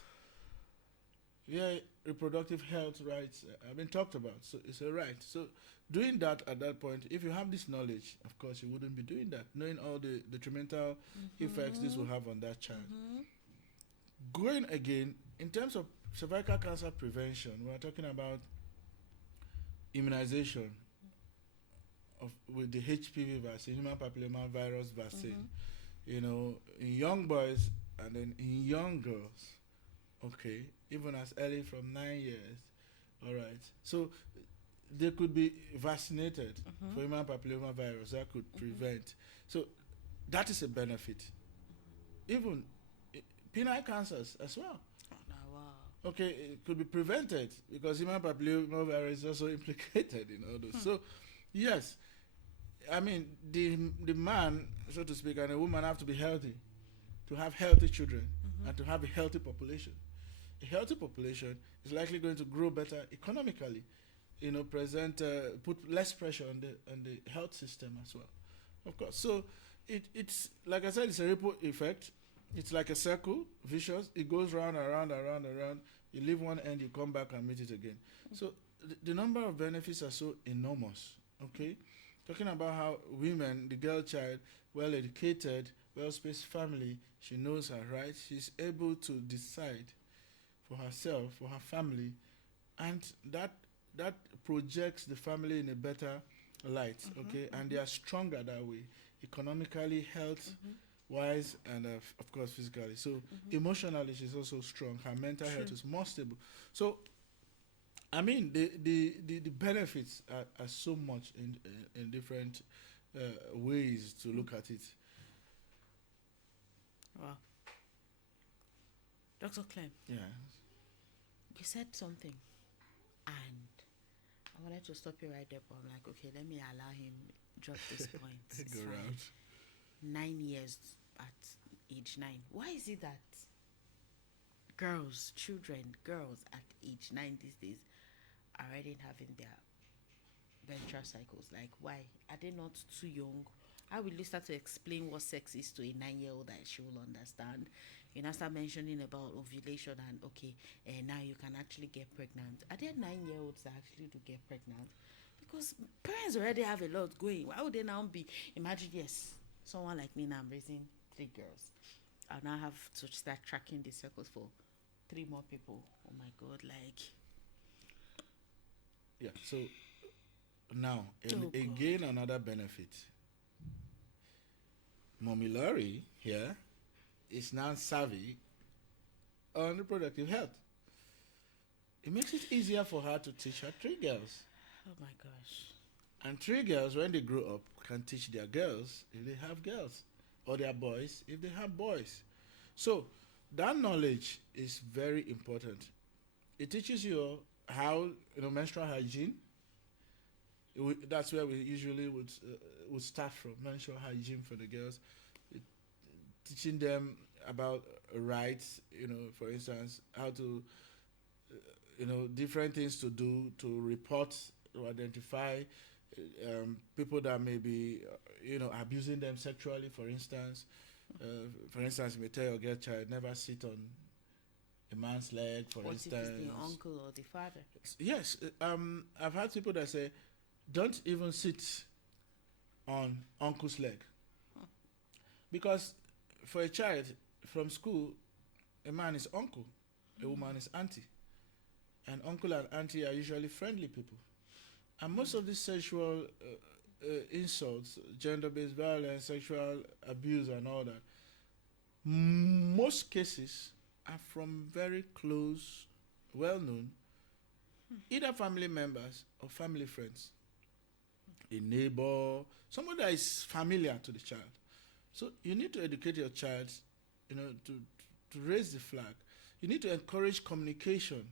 Yeah, reproductive health rights have been talked about, so it's a right. So doing that at that point, if you have this knowledge, of course you wouldn't be doing that, knowing all the detrimental effects this will have on that child. Going again, in terms of cervical cancer prevention, we're talking about immunization with the HPV vaccine, human papilloma virus vaccine, in young boys and then in young girls, okay, even as early from 9 years. All right. So they could be vaccinated for human papilloma virus that could prevent. So that is a benefit. Even penile cancers as well. Oh, no, wow. Okay, it could be prevented because human papilloma virus is also implicated in all those. So, yes, I mean the man, so to speak, and a woman have to be healthy, to have healthy children, and to have a healthy population. A healthy population is likely going to grow better economically, put less pressure on the health system as well, of course. So it's like I said, it's a ripple effect. It's like a circle, vicious. It goes round and round and round and round. You leave one end, you come back and meet it again. So the number of benefits are so enormous. Okay, talking about how women, the girl child, well educated, well spaced family, she knows her rights. She's able to decide for herself, for her family, and that projects the family in a better light. Okay, and they are stronger that way, economically, health wise, and of course physically. So emotionally, she's also strong. Her mental health is more stable. So I mean, the benefits are so much in different ways to look at it. Wow. Dr. Clem, Yeah. you said something, and I wanted to stop you right there, but I'm like, okay, let me allow him drop this point. It's Go fine. round. 9 years at age 9. Why is it that girls at age 9 these days are already having their menstrual cycles? Like, why? Are they not too young? How will you start to explain what sex is to a 9-year-old that she will understand? You now start mentioning about ovulation and okay, now you can actually get pregnant. Are there 9-year-olds that actually do get pregnant? Because parents already have a lot going. Why would they now be? Imagine, yes, someone like me now, I'm raising 3 girls. I'll now have to start tracking the circles for 3 more people. Oh my God, like. Yeah. So now, Oh again, another benefit. Mommy Laurie here is now savvy on reproductive health. It makes it easier for her to teach her 3 girls. Oh my gosh. And 3 girls, when they grow up, can teach their girls if they have girls, or their boys if they have boys. So that knowledge is very important. It teaches you how menstrual hygiene. That's where we usually would start from, menstrual hygiene for the girls. It, teaching them about rights, for instance, how to, different things to do to report, to identify people that may be, abusing them sexually, for instance. You may tell your girl child, never sit on a man's leg, for What instance. if it's the uncle or the father? Yes, I've had people that say, don't even sit on uncle's leg. Because for a child from school, a man is uncle, a woman is auntie. and uncle and auntie are usually friendly people. And most of these sexual insults, gender-based violence, sexual abuse, and all that, most cases are from very close, well-known, either family members or family friends, a neighbor, someone that is familiar to the child. So you need to educate your child, to raise the flag. You need to encourage communication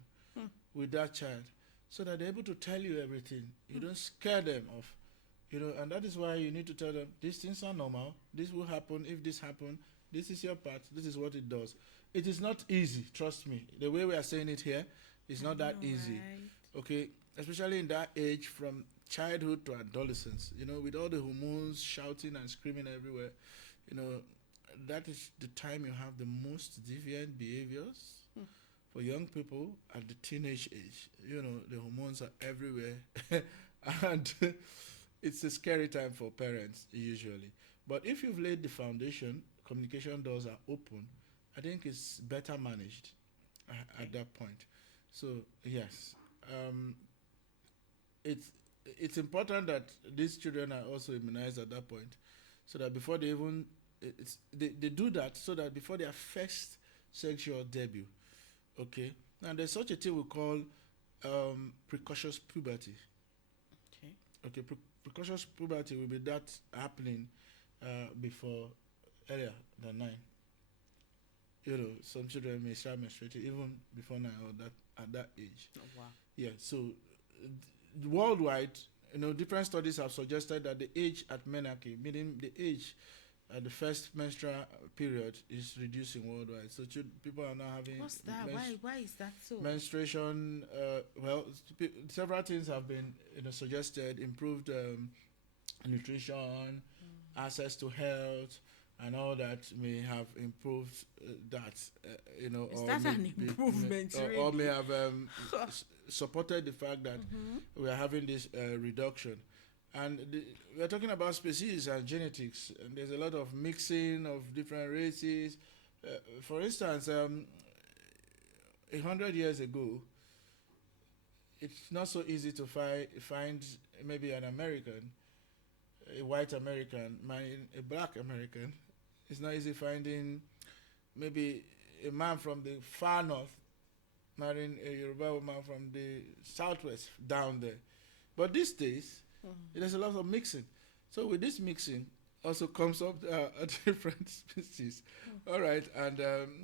with that child so that they're able to tell you everything. You don't scare them off. And that is why you need to tell them these things are normal. This will happen if this happen. This is your part. This is what it does. It is not easy, trust me. The way we are saying it here is not that easy. Right. Okay, especially in that age from childhood to adolescence. With all the hormones shouting and screaming everywhere. You know, that is the time you have the most deviant behaviors for young people at the teenage age. The hormones are everywhere, and it's a scary time for parents usually. But if you've laid the foundation, communication doors are open. I think it's better managed at that point. So yes, um, it's it's important that these children are also immunized at that point, so that before they even they do that so that before their first sexual debut, okay. Now there's such a thing we call precocious puberty. Okay. Okay, precocious puberty will be that happening before earlier than 9. Some children may start menstruating even before 9 or that at that age. Oh, wow. Yeah, so worldwide, different studies have suggested that the age at menarche, meaning the age at the first menstrual period, is reducing worldwide. So people are now having What's that? Why is that so? menstruation. Well, several things have been suggested: improved nutrition, access to health, and all that may have improved that. Is or that may an improvement, or may really? have supported the fact that we are having this reduction. And we're talking about species and genetics, and there's a lot of mixing of different races. For instance, 100 years ago, it's not so easy to find maybe an American, a white American, marrying a black American. It's not easy finding maybe a man from the far north marrying a Yoruba woman from the southwest down there. But these days, there's a lot of mixing. So with this mixing, also comes up a different species. All right, and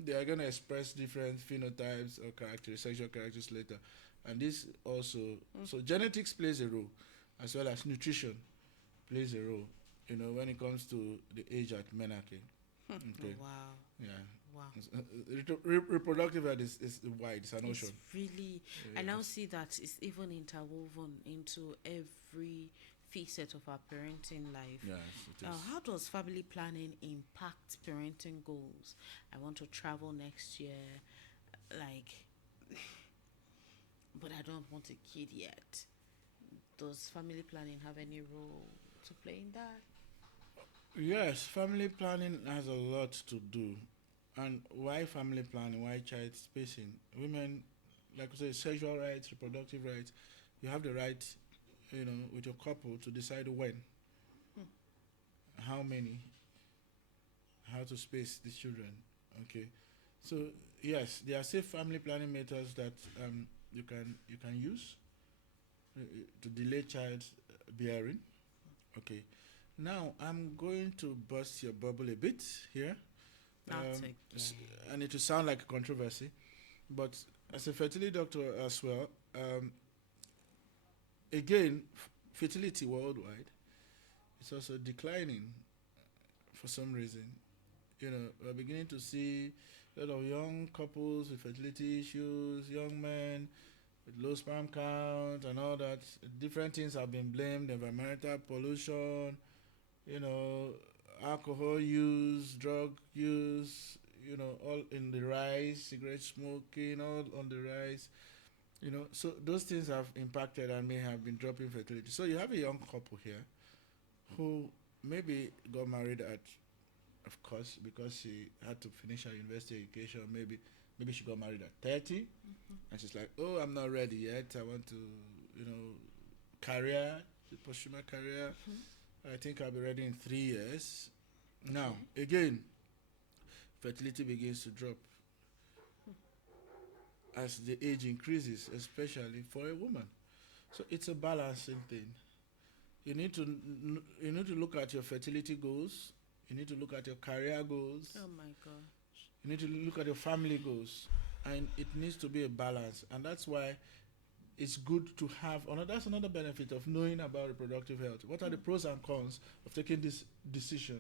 they are going to express different phenotypes or characters, sexual characters later. And this also, so genetics plays a role, as well as nutrition plays a role, when it comes to the age at menarche. Okay. Oh, wow. Yeah. Wow. Reproductive health is wide, it's an ocean. It's really, I now see that it's even interwoven into every facet of our parenting life. Yes, it is. How does family planning impact parenting goals? I want to travel next year, like, but I don't want a kid yet. Does family planning have any role to play in that? Yes, family planning has a lot to do. And why family planning? Why child spacing? Women, like I say, sexual rights, reproductive rights. You have the right, with your couple to decide when, how many, how to space these children. Okay, so yes, there are safe family planning methods that you can use to delay child bearing. Okay, now I'm going to burst your bubble a bit here. Not Um, again. and it will sound like a controversy, but as a fertility doctor as well, again, fertility worldwide is also declining for some reason. We're beginning to see a lot of young couples with fertility issues, young men with low sperm count and all that. Different things have been blamed: environmental pollution, you know, alcohol use, drug use, all in the rise, cigarette smoking, all on the rise. So those things have impacted and may have been dropping fertility. So you have a young couple here who maybe got married at, of course, because she had to finish her university education, maybe Maybe she got married at 30, and she's like, "Oh, I'm not ready yet. I want to, career, to pursue my career. I think I'll be ready in 3 years." Now, Okay. again, fertility begins to drop as the age increases, especially for a woman. So it's a balancing thing. You need to look at your fertility goals. You need to look at your career goals. Oh my god. You need to look at your family goals, and it needs to be a balance. And that's why it's good to have another. That's another benefit of knowing about reproductive health. What are the pros and cons of taking this decision?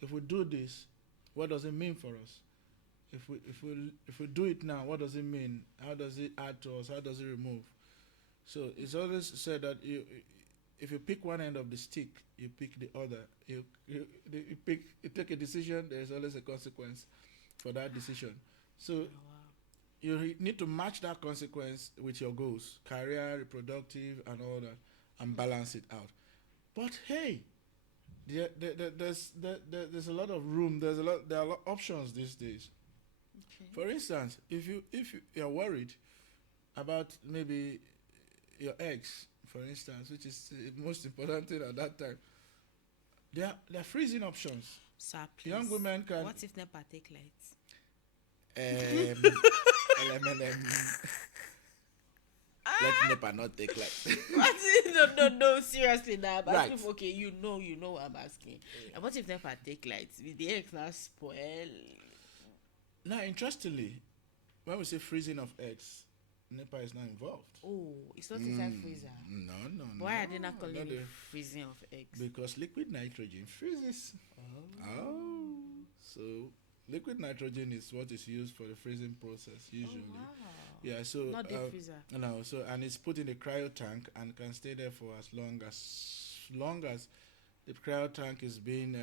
If we do this, what does it mean for us? If we do it now, what does it mean? How does it add to us? How does it remove? So it's always said that if you pick one end of the stick, you pick the other. You take a decision. There is always a consequence for that decision. So Oh, wow. you need to match that consequence with your goals, career, reproductive, and all that, and balance it out. But hey, there's a lot of room. There are a lot of options these days. Okay. For instance, if you're worried about maybe your eggs, for instance, which is the most important thing at that time, there are freezing options. Sir, Young please. women can What if NEPA take lights? LMLM, let NEPA not take light. What if, no, seriously now. I'm Right. asking for, okay, you know what I'm asking. And what if NEPA take lights? Will the eggs now spoil? Now, interestingly, when we say freezing of eggs, NEPA is not involved. Oh, it's not inside freezer. No, no, no. Why are they not calling Not it the- freezing of eggs? Because liquid nitrogen freezes. Oh. So liquid nitrogen is what is used for the freezing process usually. Oh, wow. Yeah, so Not deep freezer. no, so and it's put in a cryo tank and can stay there for as long as the cryo tank is being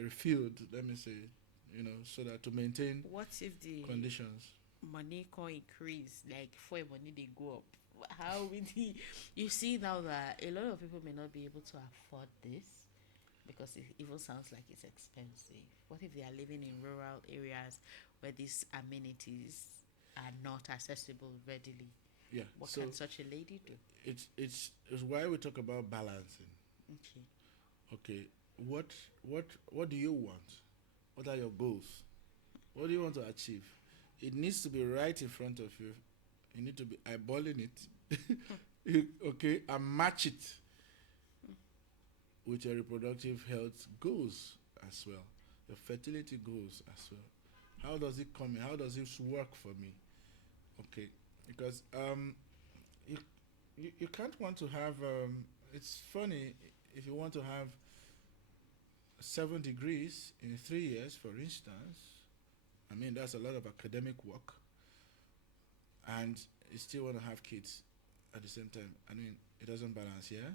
refilled. Let me say, so that to maintain What if the conditions. money can increase, like for money they go up? How will the you see now that a lot of people may not be able to afford this because it even sounds like it's expensive. What if they are living in rural areas where these amenities are not accessible readily? Yeah. What So can such a lady do? it's why we talk about balancing. Okay. Okay, what do you want? What are your goals? What do you want to achieve? It needs to be right in front of you. You need to be eyeballing it. Okay, and match it with your reproductive health goals as well, your fertility goals as well. How does it come in? How does this work for me? Okay, because you you can't want to have it's funny if you want to have 7 degrees in 3 years, for instance. I mean, that's a lot of academic work, and you still want to have kids at the same time. I mean, it doesn't balance, yeah?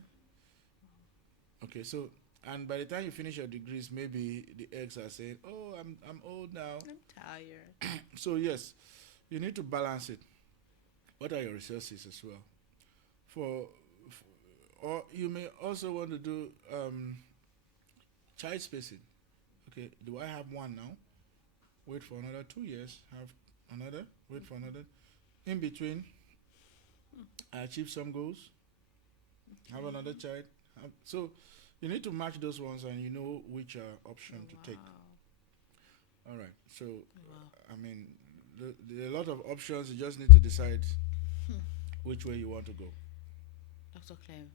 Okay, so, and by the time you finish your degrees, maybe the eggs are saying, "Oh, I'm old now." I'm tired. So, yes, you need to balance it. What are your resources as well? For, or you may also want to do child spacing. Okay, do I have one now? Wait for another 2 years, have another, wait for another. In between, I achieve some goals, have another child. So you need to match those ones and you know which option Oh, to take. wow. All right. So, Wow. I mean, there are a lot of options. You just need to decide which way you want to go. Dr. Clem,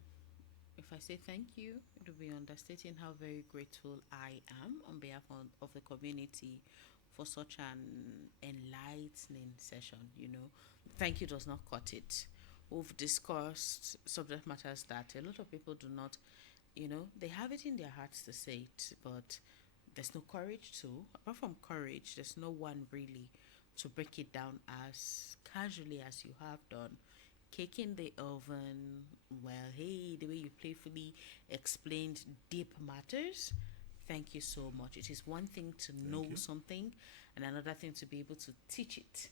if I say thank you, it will be understating how very grateful I am on behalf of the community for such an enlightening session. Thank you does not cut it. We've discussed subject matters that a lot of people do not, they have it in their hearts to say it, but there's no courage to. Apart from courage, there's no one really to break it down as casually as you have done. Cake in the oven. Well, hey, the way you playfully explained deep matters. Thank you so much. It is one thing to know Thank you. something and another thing to be able to teach it.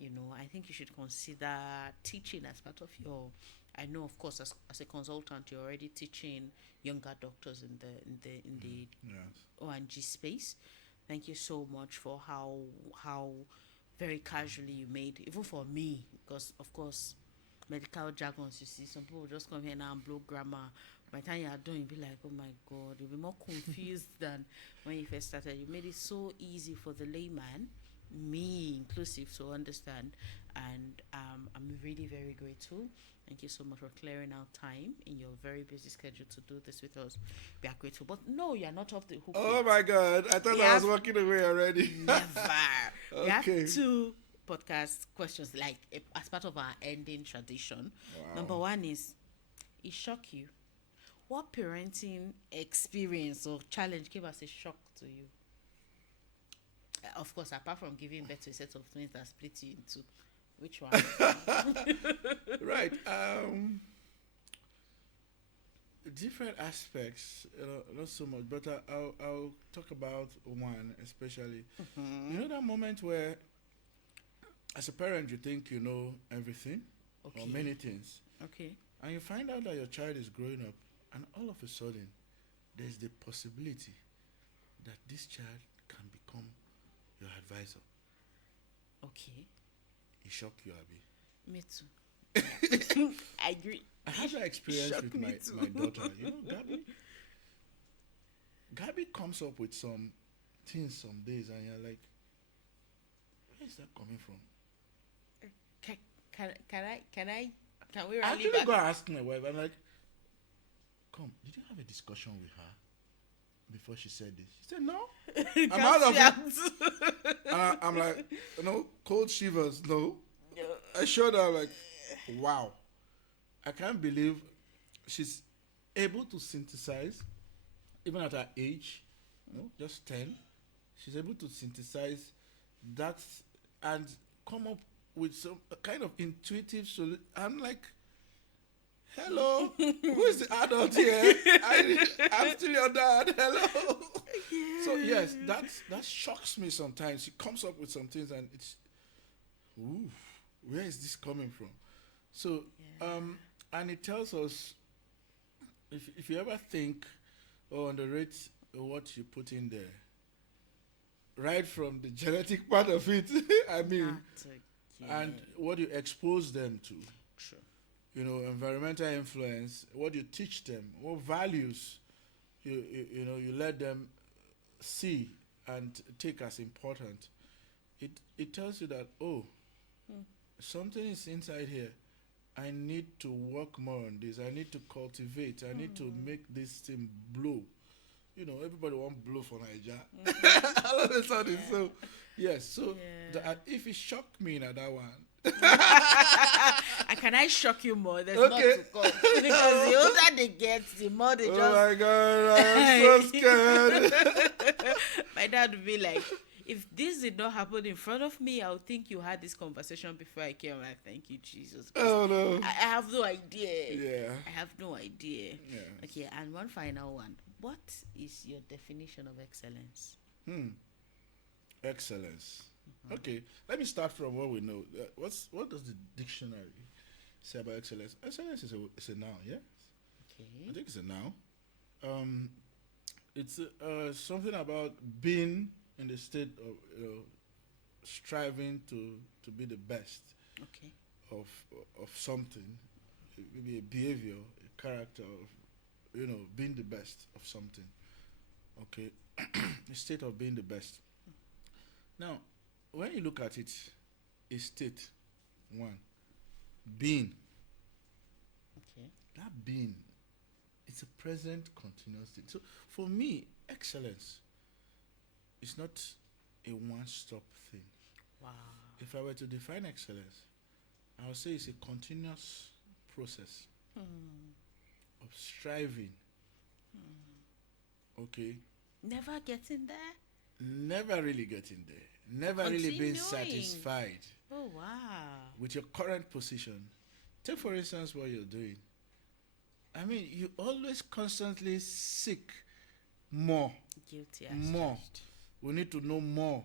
I think you should consider teaching as part of your. I know, of course, as a consultant, you're already teaching younger doctors in the Yes. O&G space. Thank you so much for how very casually you made, even for me, because of course, medical jargons, you see, some people just come here now and blow grammar. By the time you are done, you'll be like, oh my God, you'll be more confused than when you first started. You made it so easy for the layman, me inclusive, to understand. And I'm really very grateful. Thank you so much for clearing out time in your very busy schedule to do this with us. We are grateful. But no, you're not off the hook Oh yet. my God! I thought We I was have walking away already. never. We have Okay. two podcast questions, like as part of our ending tradition. Number Wow. one is, it shock you? What parenting experience or challenge came as a shock to you? Of course, apart from giving birth to a set of twins that split you into, which one? Right. Different aspects, not so much, but I'll talk about one especially. You know that moment where, as a parent, you think you know everything or Okay. many things, Okay. and you find out that your child is growing up, and all of a sudden, there's the possibility that this child can become your advisor. Okay. It shocked you, Abby. Me too. I agree. I had that It experience shocked with me my, too. my daughter. You know, Gabby comes up with some things some days, and you're like, where is that coming from? Can, can we I rally actually back? go ask my wife. I'm like, come, did you have a discussion with her before she said this? She said, no. I'm out of it. And I'm like, cold shivers. No. I showed her, like, wow. I can't believe she's able to synthesize, even at her age, just 10. She's able to synthesize that and come up with some kind of intuitive solution. I'm like, hello, who is the adult here? I'm still your dad. Hello. So yes, that shocks me sometimes. She comes up with some things, and it's, ooh, where is this coming from? So, and it tells us, if you ever think or underrate what you put in there, right from the genetic part of it, I mean, and what you expose them to, True. environmental influence, what you teach them, what values you let them see and take as important. It tells you that, oh, something is inside here. I need to work more on this. I need to cultivate. I need to make this thing blow. Everybody want blow for Nigeria. All of a sudden, so yes. So if it shocked me at that one, And can I shock you more? There's okay. more to come. Because the older they get, the more they just. Oh my God, I'm so scared. My dad would be like, if this did not happen in front of me, I would think you had this conversation before I came. I'm like, thank you, Jesus. Oh no. I have no idea. Yeah. I have no idea. Yeah. Okay, and one final one. What is your definition of excellence? Excellence. Okay, let me start from what we know. What does the dictionary say about excellence? Excellence is a noun, yeah? Okay. I think it's a noun. It's something about being in the state of striving to be the best Okay. of something, maybe a behavior, a character, of being the best of something. Okay, the state of being the best. Now, when you look at it, a state, one, being. Okay. That being, it's a present continuous thing. So for me, excellence is not a one-stop thing. Wow. If I were to define excellence, I would say it's a continuous process of striving. Okay, Never getting there? never really getting there, never really being Continuing. satisfied Oh, wow. with your current position. Take for instance what you're doing. I mean, you always constantly seek more. Guilty as More. charged. We need to know more.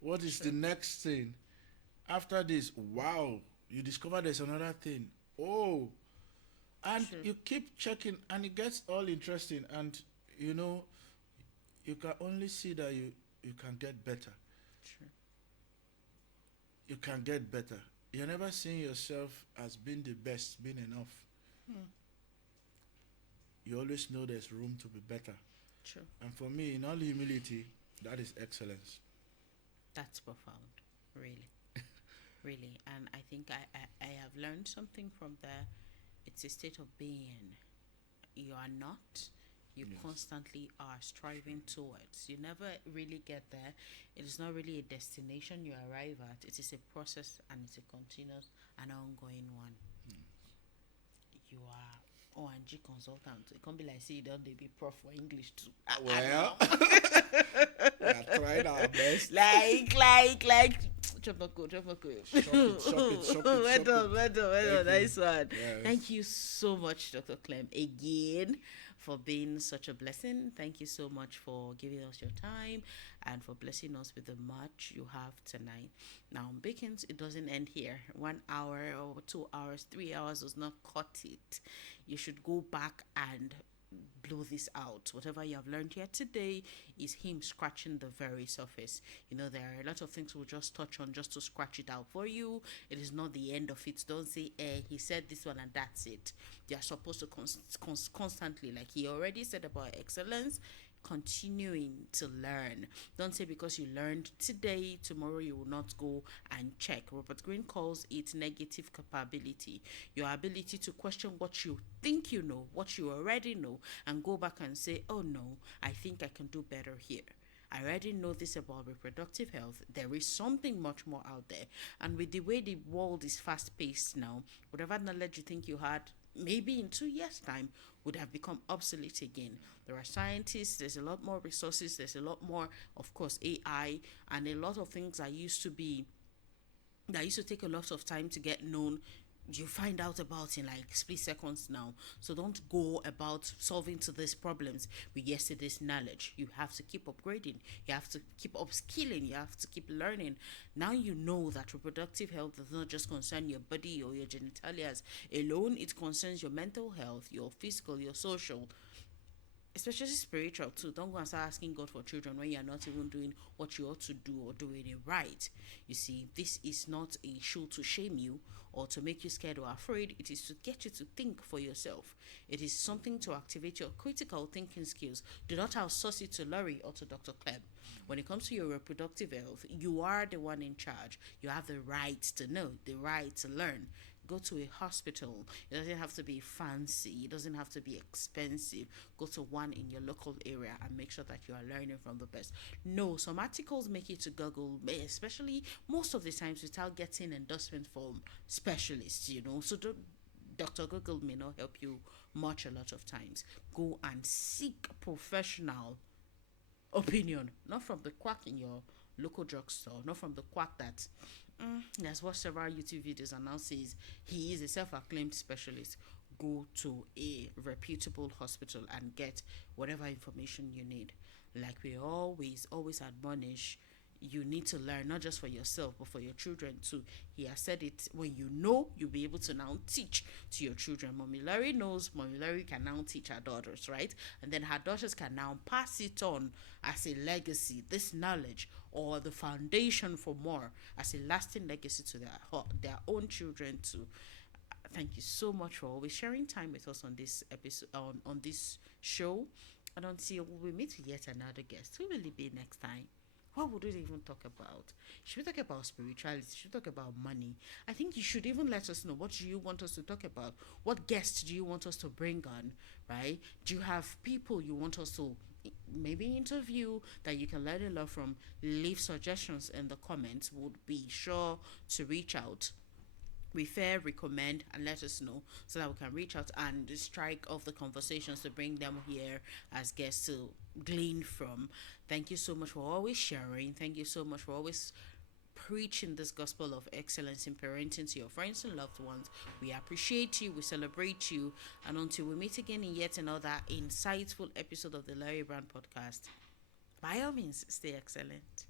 What is the next thing? After this, wow, you discover there's another thing. Oh, and True. you keep checking, and it gets all interesting, and you can only see that you can get better. True. you can get better. You're never seeing yourself as being the best, being enough. Hmm. You always know there's room to be better. True. And for me, in all humility, that is excellence. That's profound. Really. Really. And I think I have learned something from there. It's a state of being. You are not. You Yes. constantly are striving towards. You never really get there. It is not really a destination you arrive at. It is a process and it's a continuous and ongoing one. You are O&G consultant. It can't be like say you don't they be prof for English too. I Well, know. we are trying our best. like chop a cool. Shop it, shop it, shop it, Well shop done, it. well done, well Thank done. you. Nice one. Yes. Thank you so much, Dr. Clem, again for being such a blessing. Thank you so much for giving us your time and for blessing us with the much you have tonight. Now, Bacons, it doesn't end here. 1 hour or 2 hours, 3 hours does not cut it. You should go back and blow this out. Whatever you have learned here today is him scratching the very surface. You know, there are a lot of things we'll just touch on just to scratch it out for you. It is not the end of it. Don't say, he said this one and that's it. They are supposed to constantly, like he already said about excellence, continuing to learn. Don't say because you learned today, tomorrow you will not go and check. Robert Greene calls it negative capability. Your ability to question what you think you know, what you already know, and go back and say, oh no, I think I can do better here. I already know this about reproductive health. There is something much more out there. And with the way the world is fast paced now, whatever knowledge you think you had, maybe in 2 years' time, would have become obsolete again. There are scientists, there's a lot more resources, there's a lot more, of course, AI, and a lot of things that used to take a lot of time to get known, you find out about in like split seconds now. So don't go about solving to these problems with yesterday's knowledge. You have to keep upgrading, you have to keep upskilling, you have to keep learning. Now you know that reproductive health does not just concern your body or your genitalia alone, it concerns your mental health, your physical, your social, especially spiritual too. Don't go and start asking God for children when you're not even doing what you ought to do or doing it right. You see, this is not a show to shame you or to make you scared or afraid. It is to get you to think for yourself. It is something to activate your critical thinking skills. Do not outsource it to Laurie or to Dr. Clem. When it comes to your reproductive health, you are the one in charge. You have the right to know, the right to learn. Go to a hospital. It doesn't have to be fancy, it doesn't have to be expensive. Go to one in your local area and make sure that you are learning from the best. No, some articles make you to Google, especially most of the times without getting endorsement from specialists, So Dr. Google may not help you much a lot of times. Go and seek professional opinion, not from the quack in your local drugstore, not from the quack that has watched several YouTube videos and now says he is a self-acclaimed specialist. Go to a reputable hospital and get whatever information you need. Like we always admonish, you need to learn not just for yourself but for your children too. He has said it, when you know, you'll be able to now teach to your children. Mommy Larry knows, Mommy Larry can now teach her daughters, right? And then her daughters can now pass it on as a legacy, this knowledge or the foundation for more, as a lasting legacy to their own children too. Thank you so much for always sharing time with us on this episode, on this show. And until we meet yet another guest, who will it be next time? What would we even talk about? Should we talk about spirituality? Should we talk about money? I think you should even let us know, what do you want us to talk about? What guests do you want us to bring on, right? Do you have people you want us to maybe interview that you can learn a lot from? Leave suggestions in the comments. Would be sure to reach out, refer, recommend, and let us know so that we can reach out and strike off the conversations to bring them here as guests to glean from. Thank you so much for always sharing. Thank you so much for always preaching this gospel of excellence in parenting to your friends and loved ones. We appreciate you, we celebrate you, and until we meet again in yet another insightful episode of the Larry Brand podcast, by all means, stay excellent.